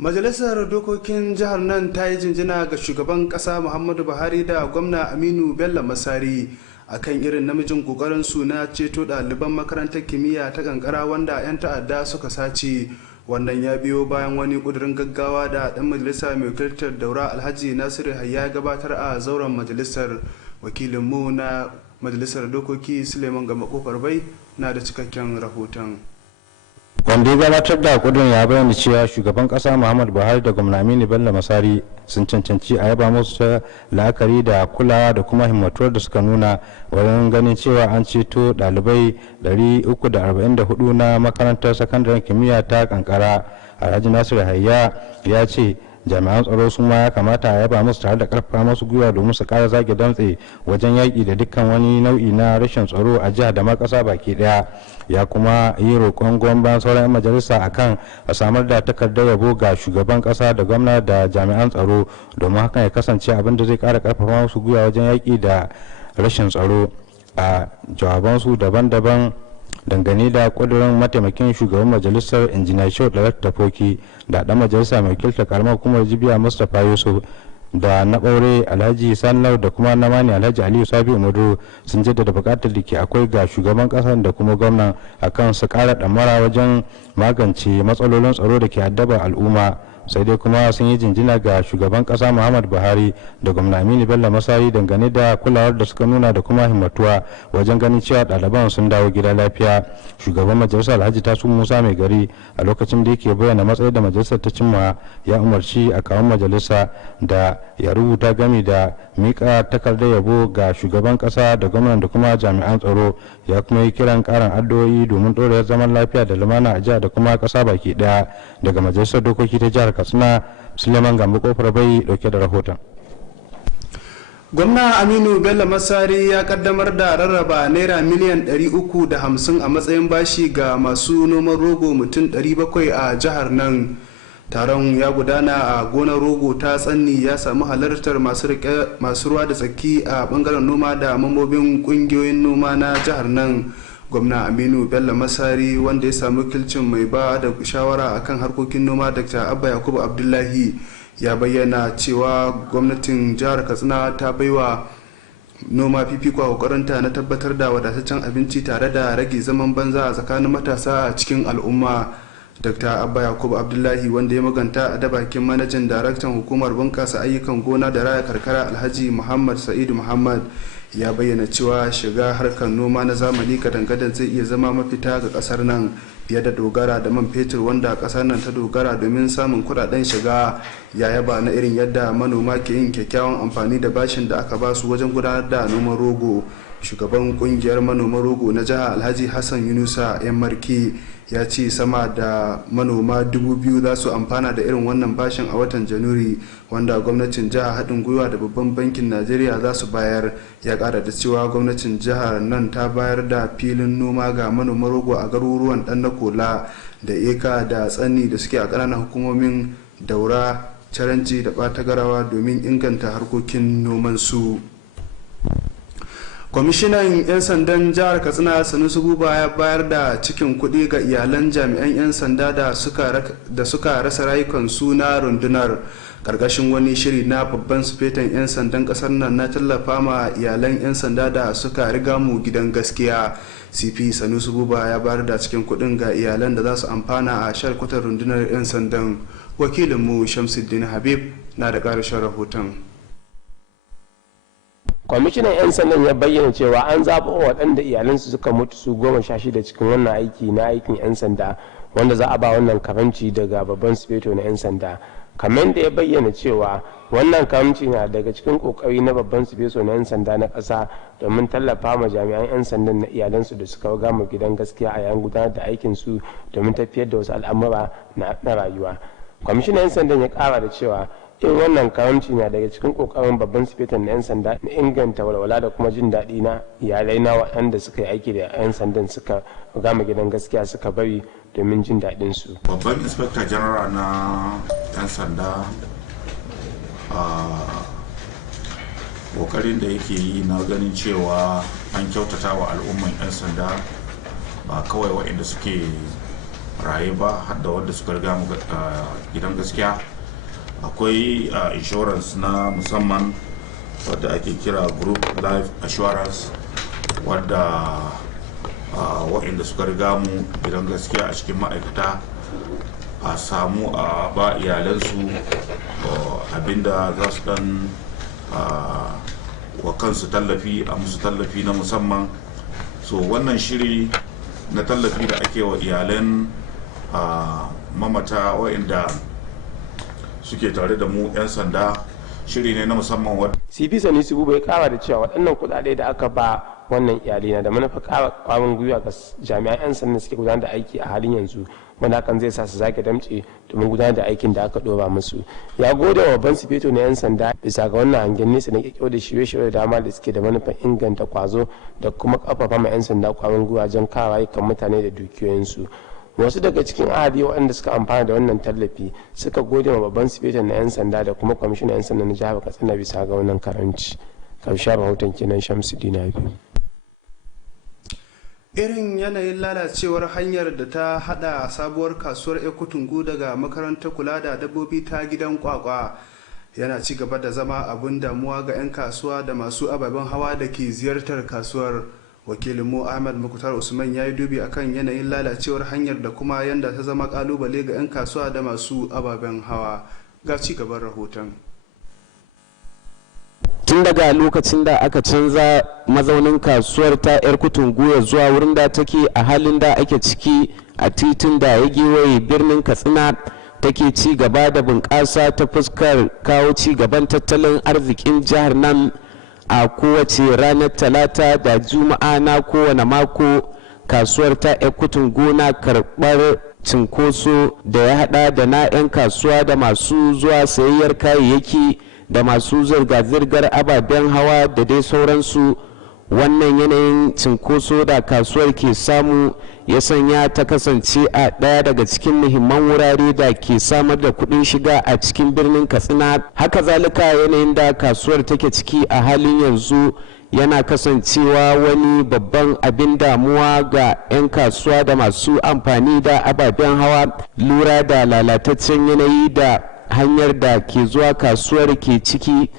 Majalisar Dokokin Jihar nan ta yi jinjina ga shugaban kasa Muhammadu Buhari da gwamna Aminu Bello Masari akan irin namijin kokarin su na ceto ɗaliban makarantar kimiyya ta kankara wanda 'yan ta'adda suka sace. Wannan ya biyo bayan wani ƙudurin gaggawa da ɗan majalisa mai wakiltar Daura Alhaji Nasiru Hayya gabatar a zauren majalisar. Wakilinmu na Majalisar Dokoki Suleiman Gamba Kofar Bai na da cikakken rahoton. wanda ya gabatar da kudin ya bayyana cewa shugaban kasa Muhammadu Buhari da gwamna Aminu Bello Masari sun cancanci a yaba musu ta la'akari da kulawa da kuma himmatuwar da suka nuna wajen ganin cewa an ceto dalibai 344 na makarantar sakandaren kimiyya ta kankara. Alhaji Nasiru Hayya ya ce jami'an tsaro su ma ya kamata a yaba musu tare da karfafa musu gwiwa domin su kara zage dantse wajen yaƙi da dukkan wani nau'i na rashin tsaro a jihar da ma ƙasa baki ɗaya. Ya kuma yi roƙon goyon bayan sauran 'yan majalisa akan a samar da takardar yabo ga shugaban ƙasa da gwamna da jami'an tsaro domin hakan ya kasance abin da zai ƙara karfafa musu gwiwa wajen yaƙi da rashin tsaro. A jawabansu daban-daban dangane da kudurin mataimakin shugaban majalisar injiniya Shehu Darakta Foki da dan majalisa mai kilta karamar hukumar Jibiya Mustapha Yusuf da na ɓaure Alhaji Sanlau da kuma na mani Alhaji Aliyu Sabi Umaru sun jaddada buƙatar da ke akwai ga shugaban ƙasar da kuma gwamnan akan su ƙara ɗamara wajen magance matsalolin tsaro da ke addaba al'umma. Sai dai kuma sun yi jinjina ga shugaban kasa Muhammadu Buhari da gwamna Aminu Bello Masari dangane da kulawar da suka nuna da kuma himmatuwa wajen ganin cewa ɗaliban sun dawo gida lafiya. Shugaban majalisar Alhaji Tasu Musa Mai Gari a lokacin da yake bayyana matsayin da majalisar ta cimma ya umarci a kawun majalisa da ya rubuta gami da mika takardar yabo ga shugaban kasa da gwamnan da kuma jami'an tsaro. Ya kuma yi kiran karin addu'o'i domin ɗorewar zaman lafiya da lumana a jihar da kuma kasa baki ɗaya. Daga majalisar dokoki ta jihar Katsina, Suleiman Gambo Kofar Bai dauke da rahoton. Gwamna Aminu Bello Masari ya kaddamar da rarraba naira miliyan 350 a matsayin bashi ga masu noman rogo mutum 700 a jihar nan. Taron ya gudana a gonar rogo ta Tsanni, ya samu halartar masu ruwa da tsaki a bangaren noma da mambobin kungiyoyin noma na jihar nan. Gwamna Aminu Bello Masari, wanda ya samu kilcin mai ba da shawara akan harkokin noma Dr. Abba Yakubu Abdullahi, ya bayyana cewa gwamnatin jihar Katsina ta baiwa noma fifiko a kokarinta na tabbatar da wadataccen abinci tare da rage zaman banza a tsakanin matasa a cikin al'umma. Dr. Abba Yakubu Abdullahi, wanda ya maganta a dabakin manajan daraktan hukumar bunkasa ayyukan gona da raya karkara Alhaji Muhammad Sa'idu Muhammad, ya bayyana cewa shiga harkar noma na zamani gadan-gadan zai iya zama mafita ga kasar nan fiye da dogara da man fetur wanda kasar nan ta dogara domin samun kudaden shiga. Ya yaba na irin yadda manoma ke yin kyakkyawan amfani da bashin da aka basu wajen gudanar da noman rogo. Shugaban kungiyar manoman rogo na jiha Alhaji Hassan Yunusa yan marki ya ce sama da manoma 2000 za su amfana da irin wannan bashin a watan Janairu, wanda gwamnatin jiha haɗin gwiwa da babban bankin Najeriya za su bayar. Ya ƙara da cewa gwamnatin jihar nan ta bayar da filin noma ga manoman rogo a garuruwan ɗan na kola da eka da tsanni da suke a ƙananan hukumomin Daura, Caranci da Ɓatagarawa domin inganta harkokin noman su. Kwamishinan 'yan sandan jihar Katsina Sanusi Buba ya bayar da cikin kuɗi ga iyalan jami'an 'yan sanda da suka rasa rayukansu na rundunar karkashin wani shiri na babban sufetan 'yan sandan ƙasar nan na tallafa ma iyalan 'yan sanda da suka riga mu gidan gaskiya. CP Sanusi Buba ya bayar da cikin kuɗin ga iyalan da za su amfana a shalkwatar rundunar 'yan sandan. Wakilinmu Shamsuddin Habib na da ƙarshen rahoton. Kwamishinan 'yan sandan ya bayyana cewa an zaɓa waɗanda iyalansu suka mutu su 16 cikin wannan aiki na aikin 'yan sanda, wanda za a ba wannan karamci daga babban sufeto na 'yan sanda. Kamar da ya bayyana cewa wannan karamci na daga cikin kokari na babban sufeto na 'yan sanda na ƙasa domin tallafa ma jami'an 'yan sandan na iyalansu da suka gama gidan gaskiya a yayin gudanar da aikin su domin tafiyar da wasu al'amura na rayuwa. Kwamishinan 'yan sandan ya ƙara da cewa in wannan karamci na daga cikin kokarin babban sifetan na 'yan sanda na inganta walwala da kuma jin daɗi na iyalai na waɗanda suka yi aiki da 'yan sandan suka gama gidan gaskiya suka bari domin jin daɗin su. Babban inspector general na 'yan sanda kokarin da yake yi na ganin cewa an kyautata wa al'umman 'yan sanda ba kawai waɗanda suke raye ba har da wanda suka riga gidan gaskiya. Akwai insurance na musamman wadda ake kira group life assurance wadda waɗanda suka riga mu gidan gaskiya a cikin ma'aikata a samu a ba iyalansu abinda za su dan wa kansu tallafi, a musu tallafi na musamman. So wannan shiri na tallafi da ake wa iyalan mamata waɗanda suke tare da mu 'yan sanda. Shiri ne na musamman wadda CP Sanusi Buba ya kara da cewa waɗannan kuɗaɗe da aka ba wannan iyali na da manufa ƙara ƙwarin gwiwa ga jami'an 'yan sanda suke gudanar da aiki a halin yanzu, wanda hakan zai sa su zage damce domin gudanar da aikin da aka ɗora musu. Ya gode wa babban sifeto na 'yan sanda bisa ga wannan hangen nesa na kyakkyau da shirye-shirye da dama da suke da manufan inganta kwazo da kuma ƙarfafa ma 'yan sanda ƙwarin gwiwa wajen kare rayukan mutane da dukiyoyinsu. Wasu daga cikin ahali waɗanda suka amfana da wannan tallafi suka gode wa babban sifetan na 'yan sanda da kuma kwamishinan 'yan sanda na jihar Katsina bisa ga wannan karanci. Karshen rahoton kenan Shamsuddin biyu. Irin yanayin lalacewar hanyar da ta hada sabuwar kasuwar Ekutungu daga makarantar kula da dabbobi ta gidan kwakwa yana ci gaba da zama abin damuwa ga 'yan kasuwa da masu ababen hawa da ke ziyartar kasuwar. Wakilinmu Ahmad Mukhtar Usman ya yi dubi akan yanayin lalacewar hanyar da kuma yadda ta zama kalubale ga 'yan kasuwa da masu ababen hawa. Ga ci gaban rahoton. Tun daga lokacin da aka canza mazaunin kasuwar ta 'yar Kutungu zuwa wurin da take a halin da ake ciki a titin da ya gewaye birnin Katsina, take ci gaba da bunƙasa ta fuskar kawo ci gaban tattalin arzikin jihar nan. A kowace ranar talata da juma'a na kowane mako kasuwar ta 'yar Kutungu na karɓar cinkoso da ya hada da na 'yan kasuwa da masu zuwa sayayyar kayayyaki da masu zirga-zirgar ababen hawa da dai sauransu. Wannan yanayin cinkoso da kasuwar ke samu ya sanya ta kasance a ɗaya daga cikin muhimman wurare da ke samar da kuɗin shiga a cikin birnin Katsina. Haka zalika yanayin da kasuwar take ciki a halin yanzu yana kasancewa wani babban abin damuwa ga 'yan kasuwa da masu amfani da ababen hawa, lura da lalataccen yanayi da hanyar da ke zuwa kasuwar ke ciki.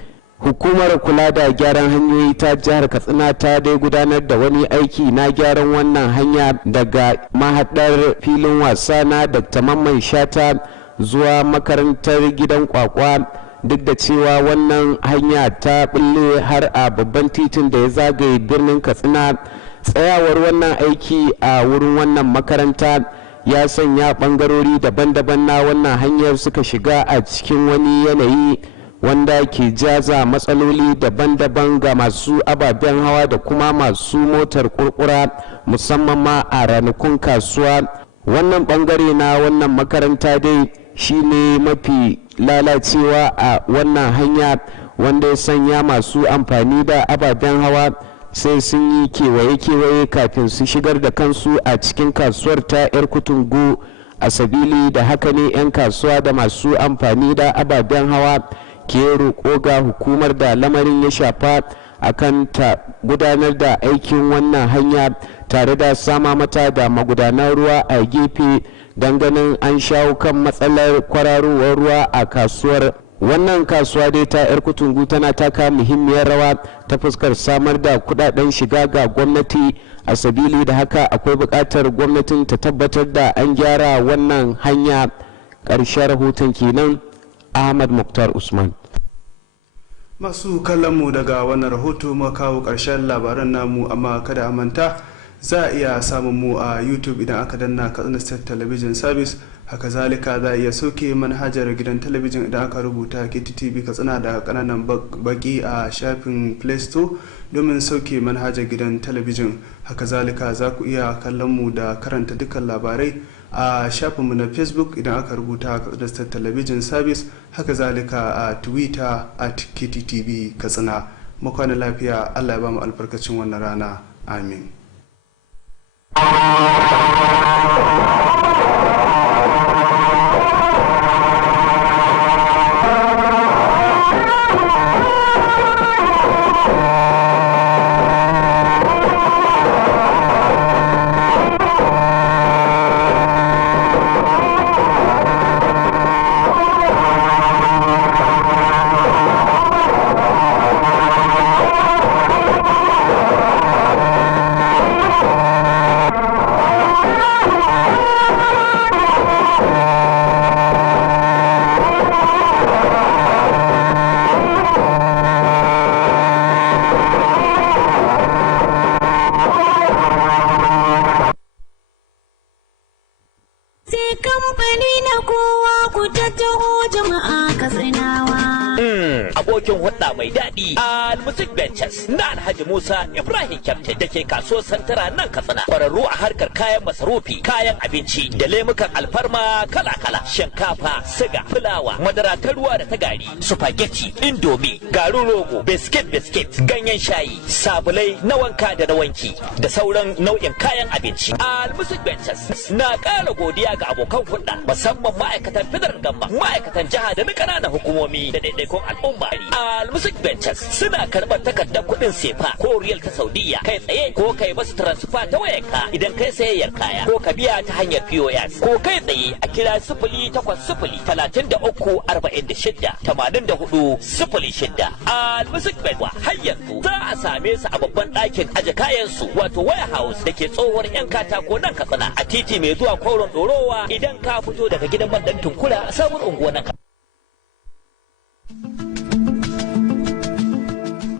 Hukumar kula da gyaran hanyoyi ta jihar Katsina ta dai gudanar da wani aiki na gyaran wannan hanya daga mahaɗar filin wasa na Dr. Mamman Shata zuwa makarantar gidan kwakwa, duk da cewa wannan hanya ta bulle har a babban titin da ya zagaye birnin Katsina. Tsayawar wannan aiki a wurin wannan makaranta ya sanya ɓangarori daban-daban na wannan hanyar suka shiga a cikin wani yanayi wanda ke jaza matsaloli daban-daban ga masu ababen hawa da kuma masu motar kurkura, musamman ma a ranakun kasuwa. Wannan bangare na wannan makaranta dai shine mafi lalacewa a wannan hanya, wanda ya sanya masu amfani da ababen hawa sai sun yi kewaye-kewaye kafin su shigar da kansu a cikin kasuwar ta 'yar Kutungu. A sabili da haka ne 'yan kasuwa da masu amfani da ababen hawa ke roƙo ga hukumar da lamarin ya shafa akan ta gudanar da aikin wannan hanya tare da sama mata da magudanar ruwa a gefe don ganin an shawo kan matsalar kwararowar ruwa a kasuwar. Wannan kasuwa dai ta 'yar Kutungu tana taka muhimmiyar rawa ta fuskar samar da kudaden shiga ga gwamnati. A sabili da haka akwai buƙatar gwamnatin ta tabbatar da an gyara wannan hanya. Ƙarshen rahoton kenan. Ahmad Mukhtar Usman. Masu kallonmu daga wannan rahoto mu kawo ƙarshen labaran namu, amma kada a manta za a iya samun mu a YouTube idan aka danna Katsina State Television Service. Haka zalika za a iya sauke manhajar gidan talabijin idan aka rubuta KTTV Katsina da kananan baki a shafin Play Store domin sauke manhajar gidan talabijin. Haka zalika za ku iya kallon mu da karanta dukkan labarai a shafinmu na Facebook idan aka rubuta Katsina State Television Service. Haka zalika a Twitter @KTTV Katsina. Mu kwana lafiya, Allah ya ba mu albarkacin wannan rana. Amin. abokin hudda mai daɗi Al-Music Ventures na Alhaji Musa Ibrahim Kyaftin da ke kasuwar Santara nan Katsina. Kwararru a harkar kayan masarufi, kayan abinci da lemukan alfarma kala-kala, shinkafa, siga, fulawa, madara ta ruwa da ta gari, spaghetti, indomie, garin rogo, biskit, ganyen shayi, sabulai na wanka da na wanki da sauran nau'in kayan abinci. Al-Music Ventures na ƙara godiya ga abokan hulɗa musamman ma'aikatan federal gamma, ma'aikatan jiha da na ƙananan hukumomi da daidaikun al'umma. Al-Music Ventures suna karɓar takardar kuɗin sefa ko riyal ta Saudiya kai tsaye ko kai basu transfer ta wayarka idan kai sayayyar kaya ko ka biya ta hanyar POS ko kai tsaye a kira 0800-33-46-84-06. Al-Music Ventures har yanzu za a same su a babban ɗakin aje kayan su wato warehouse da ke tsohuwar 'yan katako nan Katsina a titi mai zuwa Kwauron Ɗorowa idan ka fito daga gidan man ɗan Tunkura a sabon unguwar nan.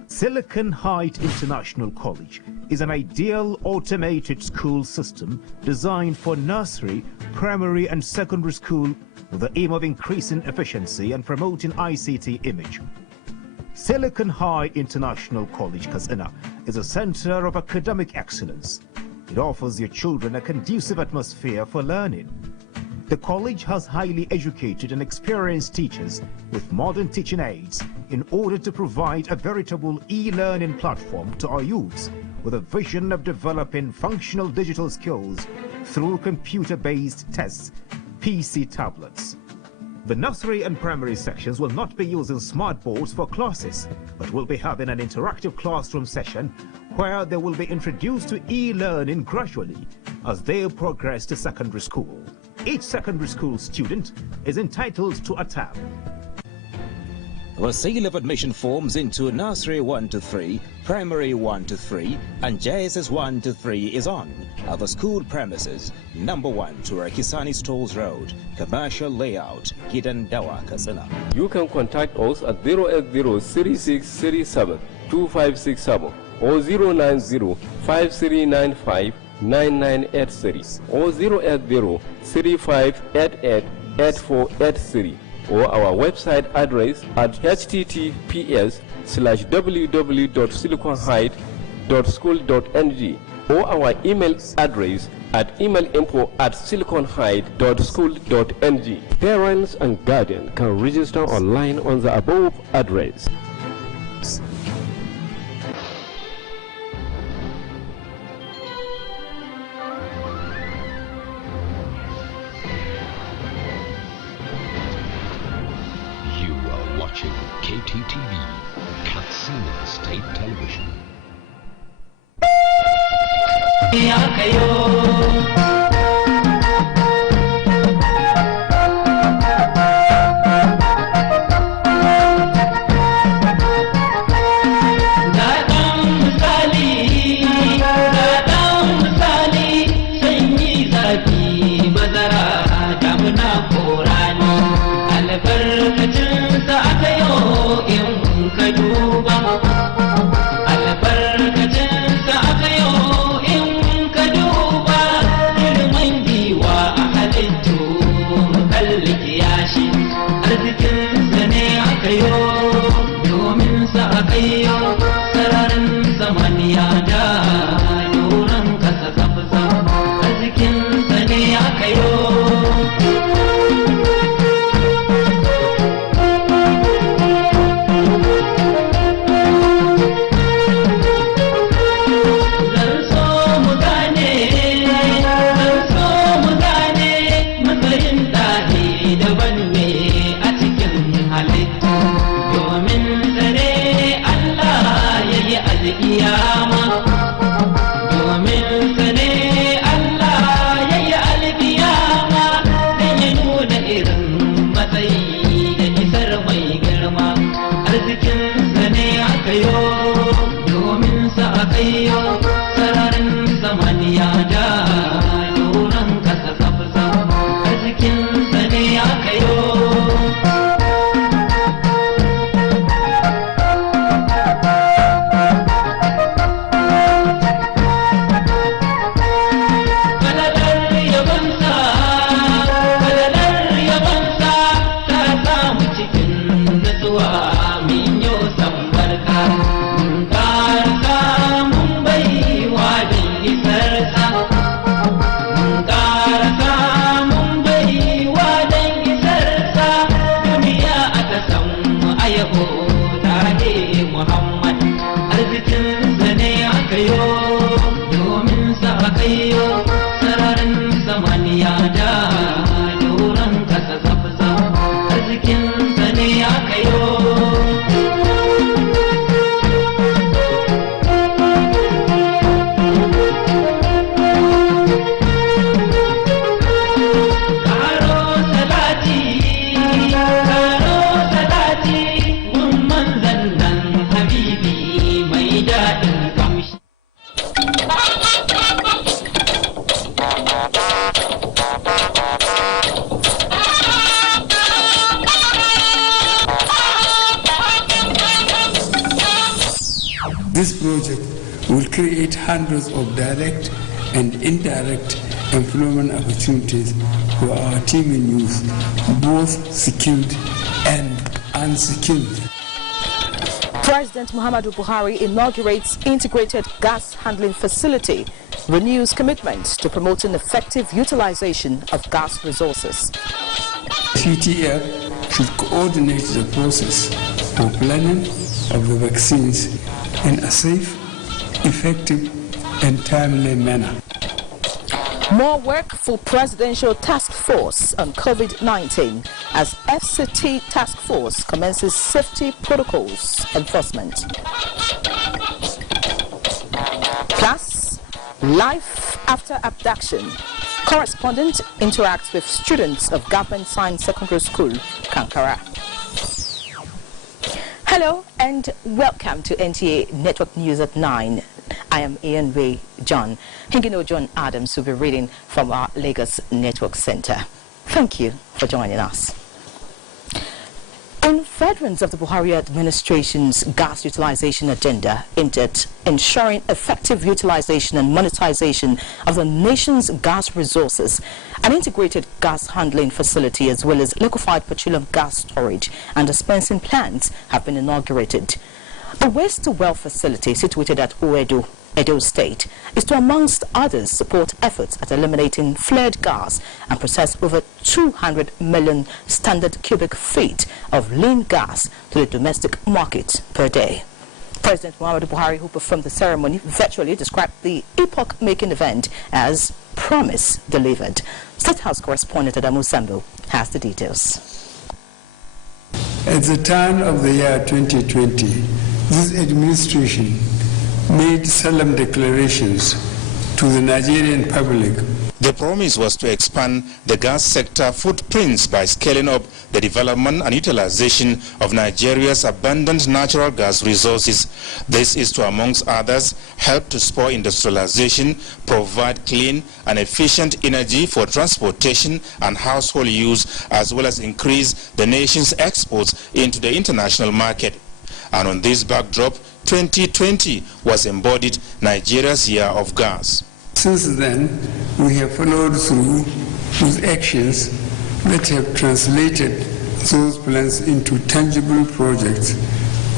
Silicon Heights International College is an ideal automated school system designed for nursery, primary and secondary school with the aim of increasing efficiency and promoting ICT image. Silicon Heights International College, Katsina, is a center of academic excellence. It offers your children a conducive atmosphere for learning. The college has highly educated and experienced teachers with modern teaching aids in order to provide a veritable e-learning platform to our youths with a vision of developing functional digital skills through computer-based tests, PC tablets. The nursery and primary sections will not be using smart boards for classes, but will be having an interactive classroom session where they will be introduced to e-learning gradually as they progress to secondary school. Each secondary school student is entitled to a tab. The sale of admission forms into Nursery 1 to 3, Primary 1 to 3, and JSS 1 to 3 is on at the school premises, number 1 Turakisani Stores Road, Commercial Layout, Hidden Dawa, Katsina. You can contact us at 080-3637-2567 or 090-5395-9983 or 080-3588-8483 or our website address at https:/www.siliconheight.school.ng or our email address at email.info@siliconheight.school.ng. Parents and guardians can register online on the above address. Watching KTTV, Katsina State Television. Amin. Muhammad arzikin sa ne aka yo domin sa aka yo sararin samaniya da doron kasa zafza arzikin sa ne aka yo. This project will create hundreds of direct and indirect employment opportunities for our teeming youth, both skilled and unskilled. President Muhammadu Buhari inaugurates integrated gas handling facility, renews commitment to promoting effective utilization of gas resources. CTF should coordinate the process for planning of the vaccines in a safe, effective, and timely manner. More work for Presidential Task Force on COVID-19 as FCT Task Force commences safety protocols enforcement. Plus, life after abduction. Correspondent interacts with students of Government Science Secondary School, Kankara. Hello and welcome to NTA Network News at 9. I am Ian Ray John. Hingino John Adams will be reading from our Lagos Network Center. Thank you for joining us. In furtherance of the Buhari administration's gas utilization agenda aimed at ensuring effective utilization and monetization of the nation's gas resources, an integrated gas handling facility as well as liquefied petroleum gas storage and dispensing plants have been inaugurated. The waste-to-well facility situated at Oedo, Edo State, is to, amongst others, support efforts at eliminating flared gas and process over 200 million standard cubic feet of lean gas to the domestic market per day. President Muhammadu Buhari, who performed the ceremony virtually, described the epoch-making event as promise delivered. State House correspondent Adamu Sambo has the details. At the turn of the year 2020, this administration made solemn declarations to the Nigerian public. The promise was to expand the gas sector footprints by scaling up the development and utilization of Nigeria's abundant natural gas resources. This is to, amongst others, help to spur industrialization, provide clean and efficient energy for transportation and household use, as well as increase the nation's exports into the international market. And on this backdrop, 2020 was embodied Nigeria's year of gas. Since then, we have followed through with actions that have translated those plans into tangible projects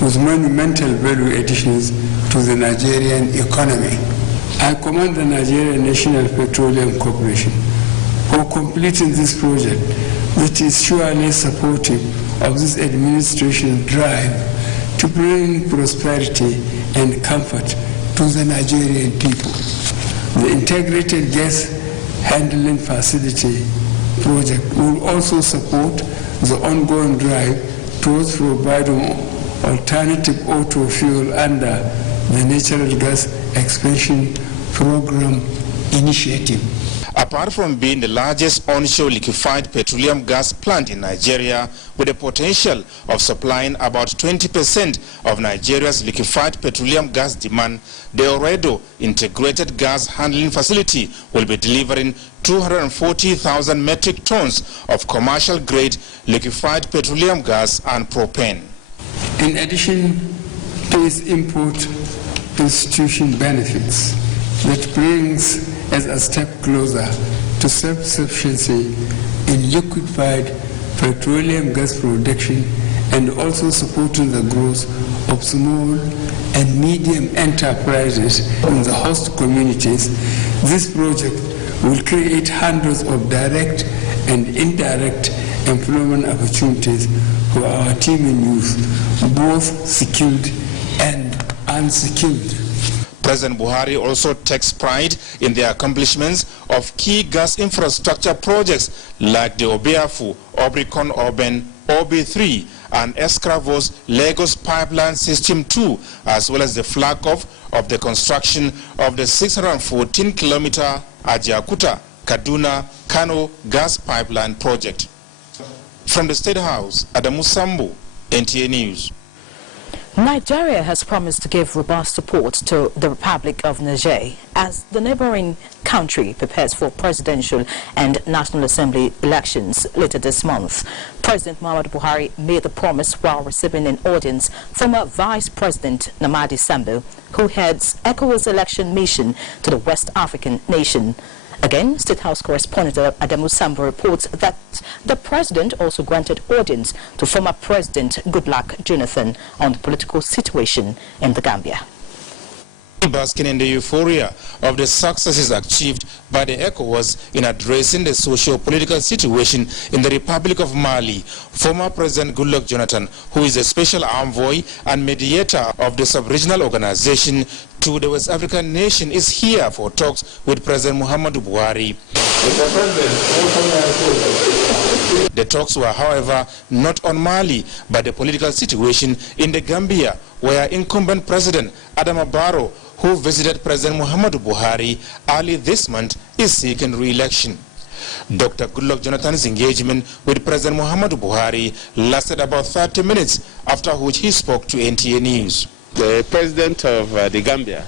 with monumental value additions to the Nigerian economy. I commend the Nigerian National Petroleum Corporation for completing this project that is surely supportive of this administration's drive to bring prosperity and comfort to the Nigerian people. The integrated gas handling facility project will also support the ongoing drive towards providing alternative auto fuel under the Natural Gas Expansion Program initiative. Apart from being the largest onshore liquefied petroleum gas plant in Nigeria, with a potential of supplying about 20% of Nigeria's liquefied petroleum gas demand, the Oredo Integrated Gas Handling Facility will be delivering 240,000 metric tons of commercial-grade liquefied petroleum gas and propane. In addition to its import institution benefits, that brings us a step closer to self-sufficiency in liquefied petroleum gas production and also supporting the growth of small and medium enterprises in the host communities. This project will create hundreds of direct and indirect employment opportunities for our teeming youth, both skilled and unskilled. President Buhari also takes pride in the accomplishments of key gas infrastructure projects like the Obiafu, Obricon Oben, OB3 and Escravos Lagos Pipeline System 2, as well as the flag-off of the construction of the 614-kilometer Ajaokuta, Kaduna, Kano gas pipeline project. From the State House, Adamu Sambu, NTA News. Nigeria has promised to give robust support to the Republic of Niger as the neighboring country prepares for presidential and National Assembly elections later this month. President Muhammadu Buhari made the promise while receiving an audience from Vice President Namadi Sambo, who heads ECOWAS election mission to the West African nation. Again, State House correspondent Adamu Sambo reports that the president also granted audience to former President Goodluck Jonathan on the political situation in the Gambia. Basking in the euphoria of the successes achieved by the ECOWAS in addressing the socio-political situation in the Republic of Mali, former President Goodluck Jonathan, who is a special envoy and mediator of the sub-regional organization to the West African nation, is here for talks with President Muhammadu Buhari. The talks were, however, not on Mali, but the political situation in the Gambia, where incumbent President Adama Barrow, who visited President Muhammadu Buhari early this month, is seeking re-election. Dr. Goodluck Jonathan's engagement with President Muhammadu Buhari lasted about 30 minutes, after which he spoke to NTA News. The president of the Gambia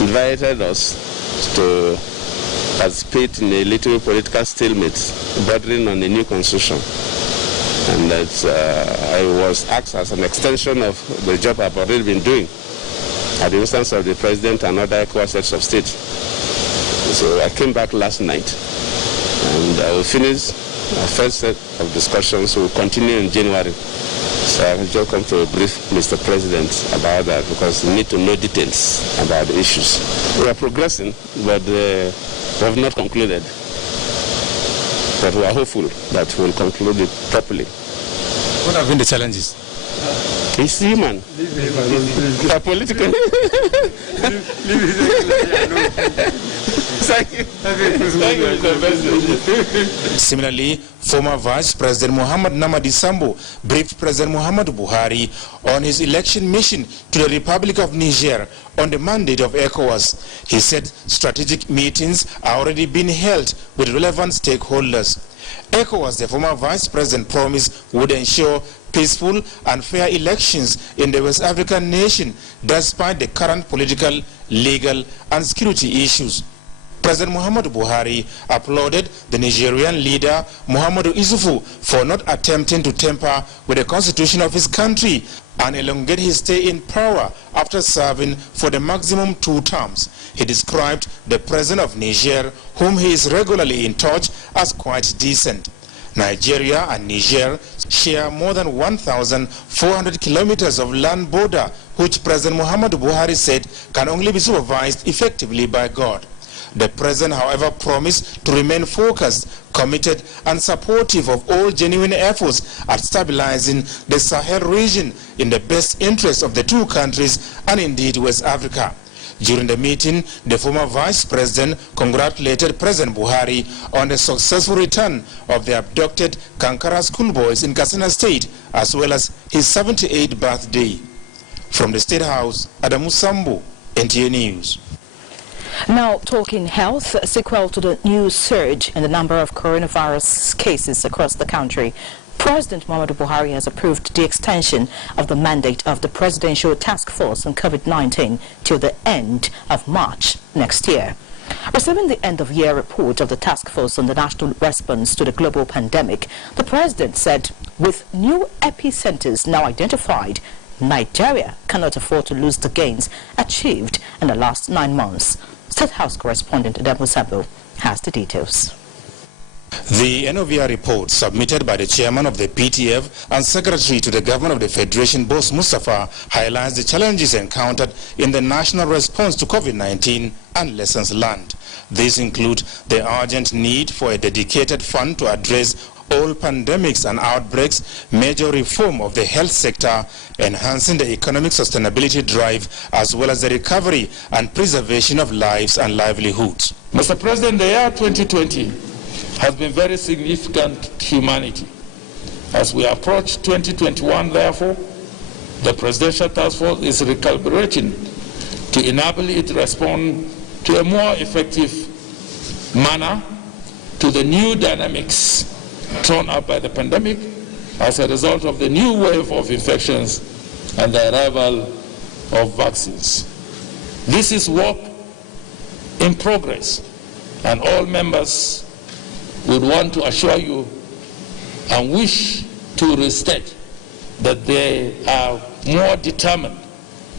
invited us to participate in a little political stalemate bordering on a new constitution. And that I was asked as an extension of the job I've already been doing at the instance of the president and other ECOWAS heads of state. So I came back last night and I will finish our first set of discussions. We'll continue in January. So I just come to brief Mr. President about that because we need to know details about the issues. We are progressing, but we have not concluded. But we are hopeful that we will conclude it properly. What have been the challenges? It's human. They are political. Thank you. Thank you, Mr. President. Similarly, former Vice President Muhammad Namadi Sambo briefed President Muhammadu Buhari on his election mission to the Republic of Niger on the mandate of ECOWAS. He said strategic meetings are already being held with relevant stakeholders. ECOWAS, the former Vice President, promised would ensure peaceful and fair elections in the West African nation despite the current political, legal and security issues. President Muhammadu Buhari applauded the Nigerian leader Muhammadu Isufu for not attempting to tamper with the constitution of his country and elongate his stay in power after serving for the maximum 2 terms. He described the president of Niger, whom he is regularly in touch, as quite decent. Nigeria and Niger share more than 1,400 kilometers of land border, which President Muhammadu Buhari said can only be supervised effectively by God. The president, however, promised to remain focused, committed and supportive of all genuine efforts at stabilizing the Sahel region in the best interest of the 2 countries and indeed West Africa. During the meeting, the former vice president congratulated President Buhari on the successful return of the abducted Kankara schoolboys in Katsina State, as well as his 78th birthday. From the State House, Adamu Sambo, NTA News. Now, talking health, sequel to the new surge in the number of coronavirus cases across the country, President Muhammadu Buhari has approved the extension of the mandate of the Presidential Task Force on COVID-19 till the end of March next year. Receiving the end-of-year report of the task force on the national response to the global pandemic, the President said, with new epicenters now identified, Nigeria cannot afford to lose the gains achieved in the last 9 months. State House correspondent Adamu Sabo has the details. The NOVR report submitted by the chairman of the PTF and secretary to the government of the Federation, Boss Mustafa, highlights the challenges encountered in the national response to COVID-19 and lessons learned. These include the urgent need for a dedicated fund to address all pandemics and outbreaks, major reform of the health sector, enhancing the economic sustainability drive, as well as the recovery and preservation of lives and livelihoods. Mr. President, the year 2020 has been very significant to humanity. As we approach 2021, therefore, the Presidential Task Force is recalibrating to enable it to respond to a more effective manner to the new dynamics thrown up by the pandemic as a result of the new wave of infections and the arrival of vaccines. This is work in progress, and all members would want to assure you and wish to restate that they are more determined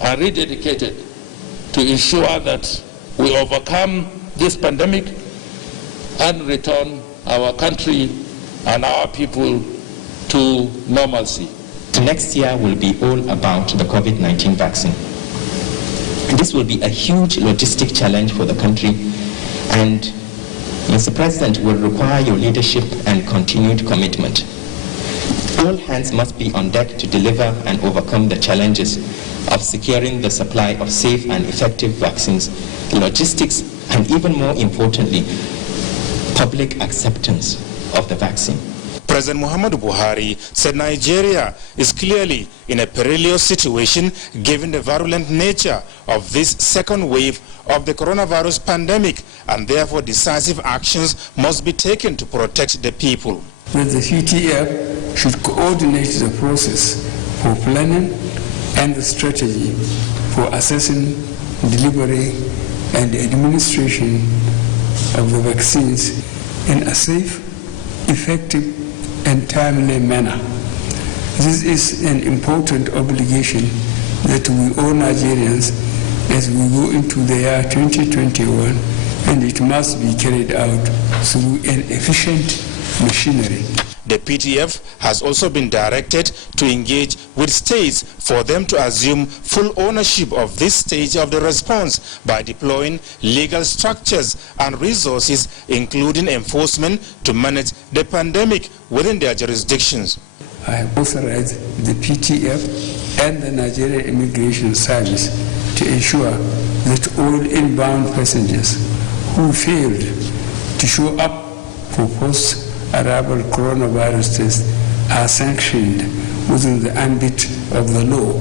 and rededicated to ensure that we overcome this pandemic and return our country and our people to normalcy. Next year will be all about the COVID-19 vaccine. This will be a huge logistic challenge for the country, and Mr. President will require your leadership and continued commitment. All hands must be on deck to deliver and overcome the challenges of securing the supply of safe and effective vaccines, logistics, and even more importantly, public acceptance of the vaccine. President Muhammadu Buhari said Nigeria is clearly in a perilous situation given the virulent nature of this second wave of the coronavirus pandemic, and therefore decisive actions must be taken to protect the people. That the PTF should coordinate the process for planning and the strategy for assessing, delivery, and administration of the vaccines in a safe, effective, and timely manner. This is an important obligation that we all Nigerians as we go into the year 2021, and it must be carried out through an efficient machinery. The PTF has also been directed to engage with states for them to assume full ownership of this stage of the response by deploying legal structures and resources, including enforcement, to manage the pandemic within their jurisdictions. I have authorized the PTF and the Nigerian Immigration Service to ensure that all inbound passengers who failed to show up for post-arrival coronavirus tests are sanctioned within the ambit of the law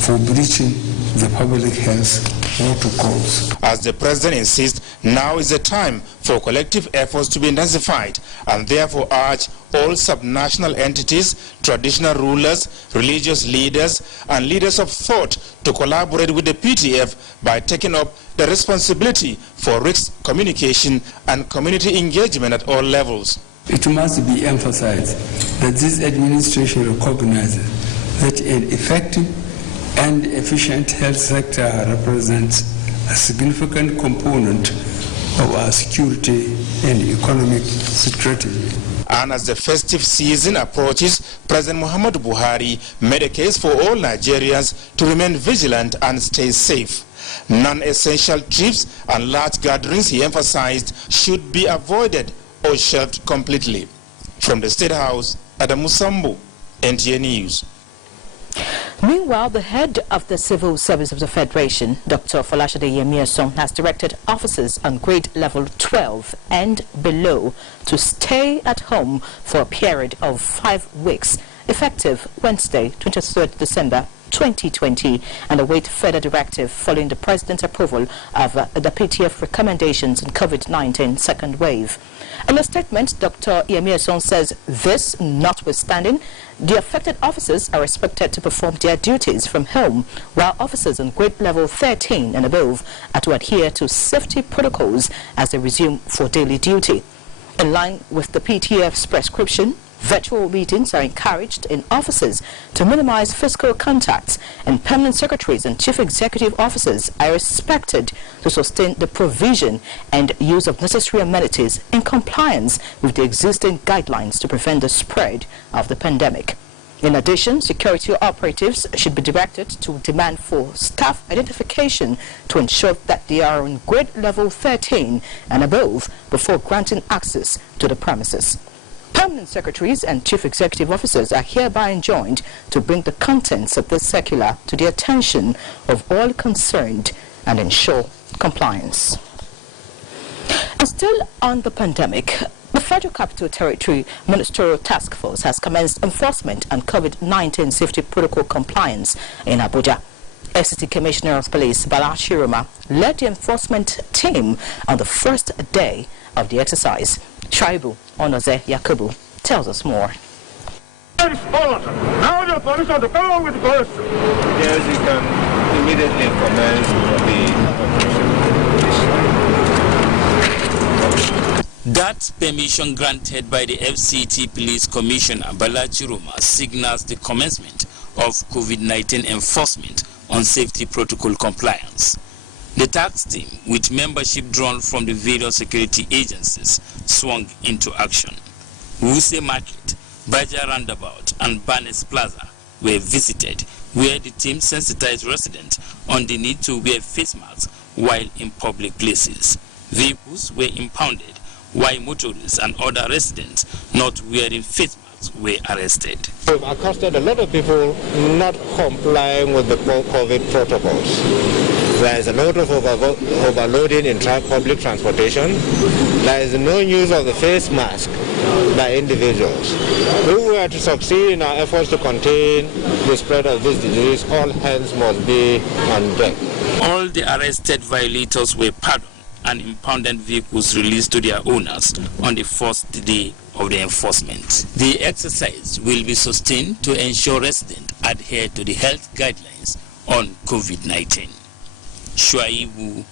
for breaching the public health protocols. As the President insists, now is the time for collective efforts to be intensified, and therefore urge all subnational entities, traditional rulers, religious leaders, and leaders of thought to collaborate with the PTF by taking up the responsibility for risk communication and community engagement at all levels. It must be emphasized that this administration recognizes that an effective and efficient health sector represents a significant component of our security and economic strategy. And as the festive season approaches, President Muhammadu Buhari made a case for all Nigerians to remain vigilant and stay safe. Non-essential trips and large gatherings, he emphasized, should be avoided or shelved completely. From the State House, Adamu Sambu, NTA News. Meanwhile, the head of the Civil Service of the Federation, Dr. Folashade Yemiason, has directed officers on grade level 12 and below to stay at home for a period of 5 weeks, effective Wednesday, 23rd December 2020, and await further directive following the President's approval of the PTF recommendations on COVID-19 second wave. In a statement, Dr. Yemiason says this notwithstanding, the affected officers are expected to perform their duties from home, while officers on grade level 13 and above are to adhere to safety protocols as they resume for daily duty. In line with the PTF's prescription, virtual meetings are encouraged in offices to minimize physical contacts, and permanent secretaries and chief executive officers are expected to sustain the provision and use of necessary amenities in compliance with the existing guidelines to prevent the spread of the pandemic. In addition, security operatives should be directed to demand for staff identification to ensure that they are on grade level 13 and above before granting access to the premises. Permanent secretaries and chief executive officers are hereby enjoined to bring the contents of this circular to the attention of all concerned and ensure compliance. And still on the pandemic, the Federal Capital Territory Ministerial Task Force has commenced enforcement on COVID-19 safety protocol compliance in Abuja. FCT Commissioner of Police Bala Shiroma led the enforcement team on the first day of the exercise. Shaibu Onoze Yakubu tells us more. Now the police are to come on with the police. Yes, you can immediately commence the operation. That permission granted by the FCT Police Commissioner Bala Chiroma signals the commencement of COVID-19 enforcement on safety protocol compliance. The task team, with membership drawn from the various security agencies, swung into action. Wuse Market, Baja Roundabout, and Barnes Plaza were visited, where the team sensitized residents on the need to wear face masks while in public places. Vehicles were impounded, while motorists and other residents not wearing face masks were arrested. We've accosted a lot of people not complying with the COVID protocols. There is a lot of overloading in public transportation. There is no use of the face mask by individuals. If we are to succeed in our efforts to contain the spread of this disease, all hands must be on deck. All the arrested violators were pardoned and impounded vehicles released to their owners on the first day of the enforcement. The exercise will be sustained to ensure residents adhere to the health guidelines on COVID-19. Shuaibu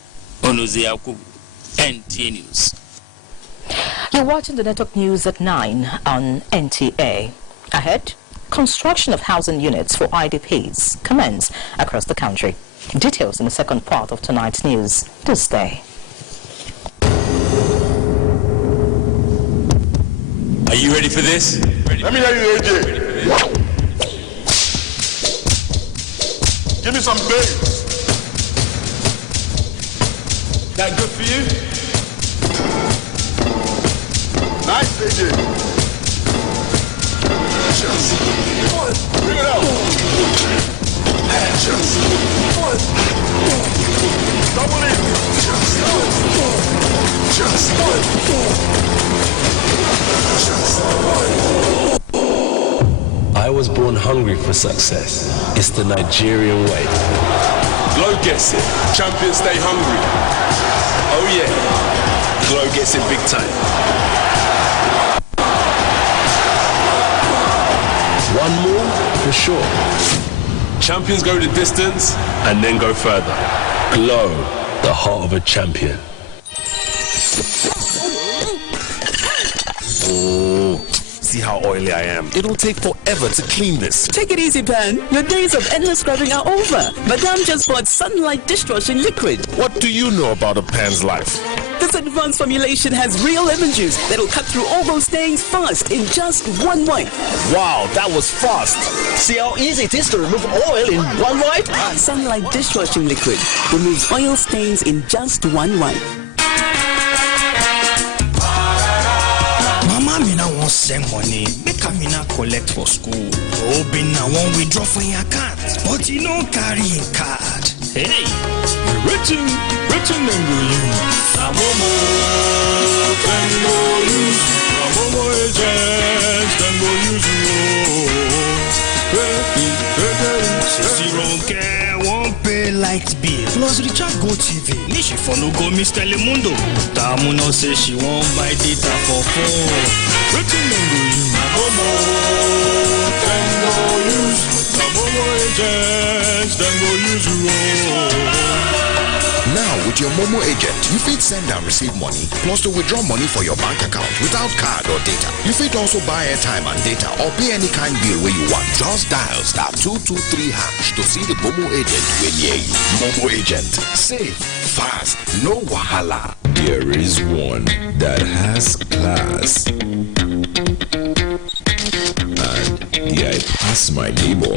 Onoze Yakubu, NTA News. You're watching the Network News at 9 on NTA. Ahead, construction of housing units for IDPs commence across the country. Details in the second part of tonight's news. This day. Are you ready for this? Let me hear you, AJ. Give me some bass. That good for you? Nice, AJ. Bring it out. Double it. I was born hungry for success. It's the Nigerian way. Glow gets it. Champions stay hungry. Oh yeah. Glow gets it big time. One more for sure. Champions go the distance and then go further. Glow, the heart of a champion. Oh, see how oily I am. It'll take forever to clean this. Take it easy, Pan. Your days of endless scrubbing are over. Madame just bought Sunlight Dishwashing Liquid. What do you know about a Pan's life? This advanced formulation has real lemon juice that'll cut through all those stains fast in just one wipe. Wow, that was fast. See how easy it is to remove oil in one wipe? Sunlight Dishwashing Liquid removes oil stains in just one wipe. Mama me now won't send money, make me not collect for school. Oh, be now won't withdraw from your account, but you don't carry a card. Hey, Written and go use. Amomo, then go use. Amomo agents, then go use you. 0 won't pay light bill. Plus recharge Go TV. Nishi for no go Miss Telemundo. Tamu no say she won't buy data for phone. Written and go use. Amomo, then go use. Amomo agents, then go use you. Now, with your Momo agent, you fit send and receive money, plus to withdraw money for your bank account without card or data. You fit also buy airtime and data or pay any kind bill where you want. Just dial *223# to see the Momo agent when near you. Momo agent. Safe, fast, no wahala. There is one that has class. And yeah, I pass my neighbor.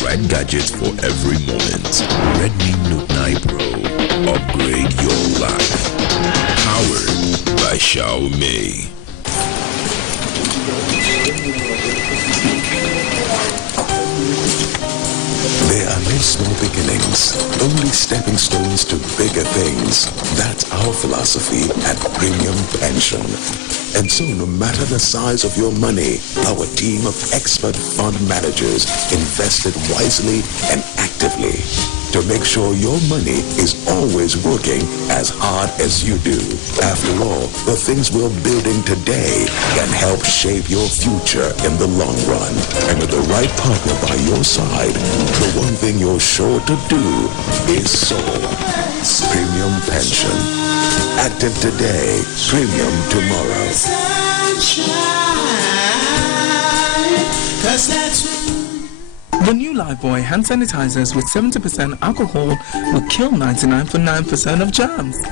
the right gadgets for every moment. Redmi Note 9 Pro. Upgrade your life. Powered by Xiaomi. There are no small beginnings, only stepping stones to bigger things. That's our philosophy at Premium Pension. And so no matter the size of your money, our team of expert fund managers invested wisely and actively to make sure your money is always working as hard as you do. After all, the things we're building today can help shape your future in the long run. And with the right partner by your side, the one thing you're sure to do is soar. Premium Pension. Active today, premium tomorrow. The new Lifebuoy hand sanitizers with 70% alcohol will kill 99.9% of germs.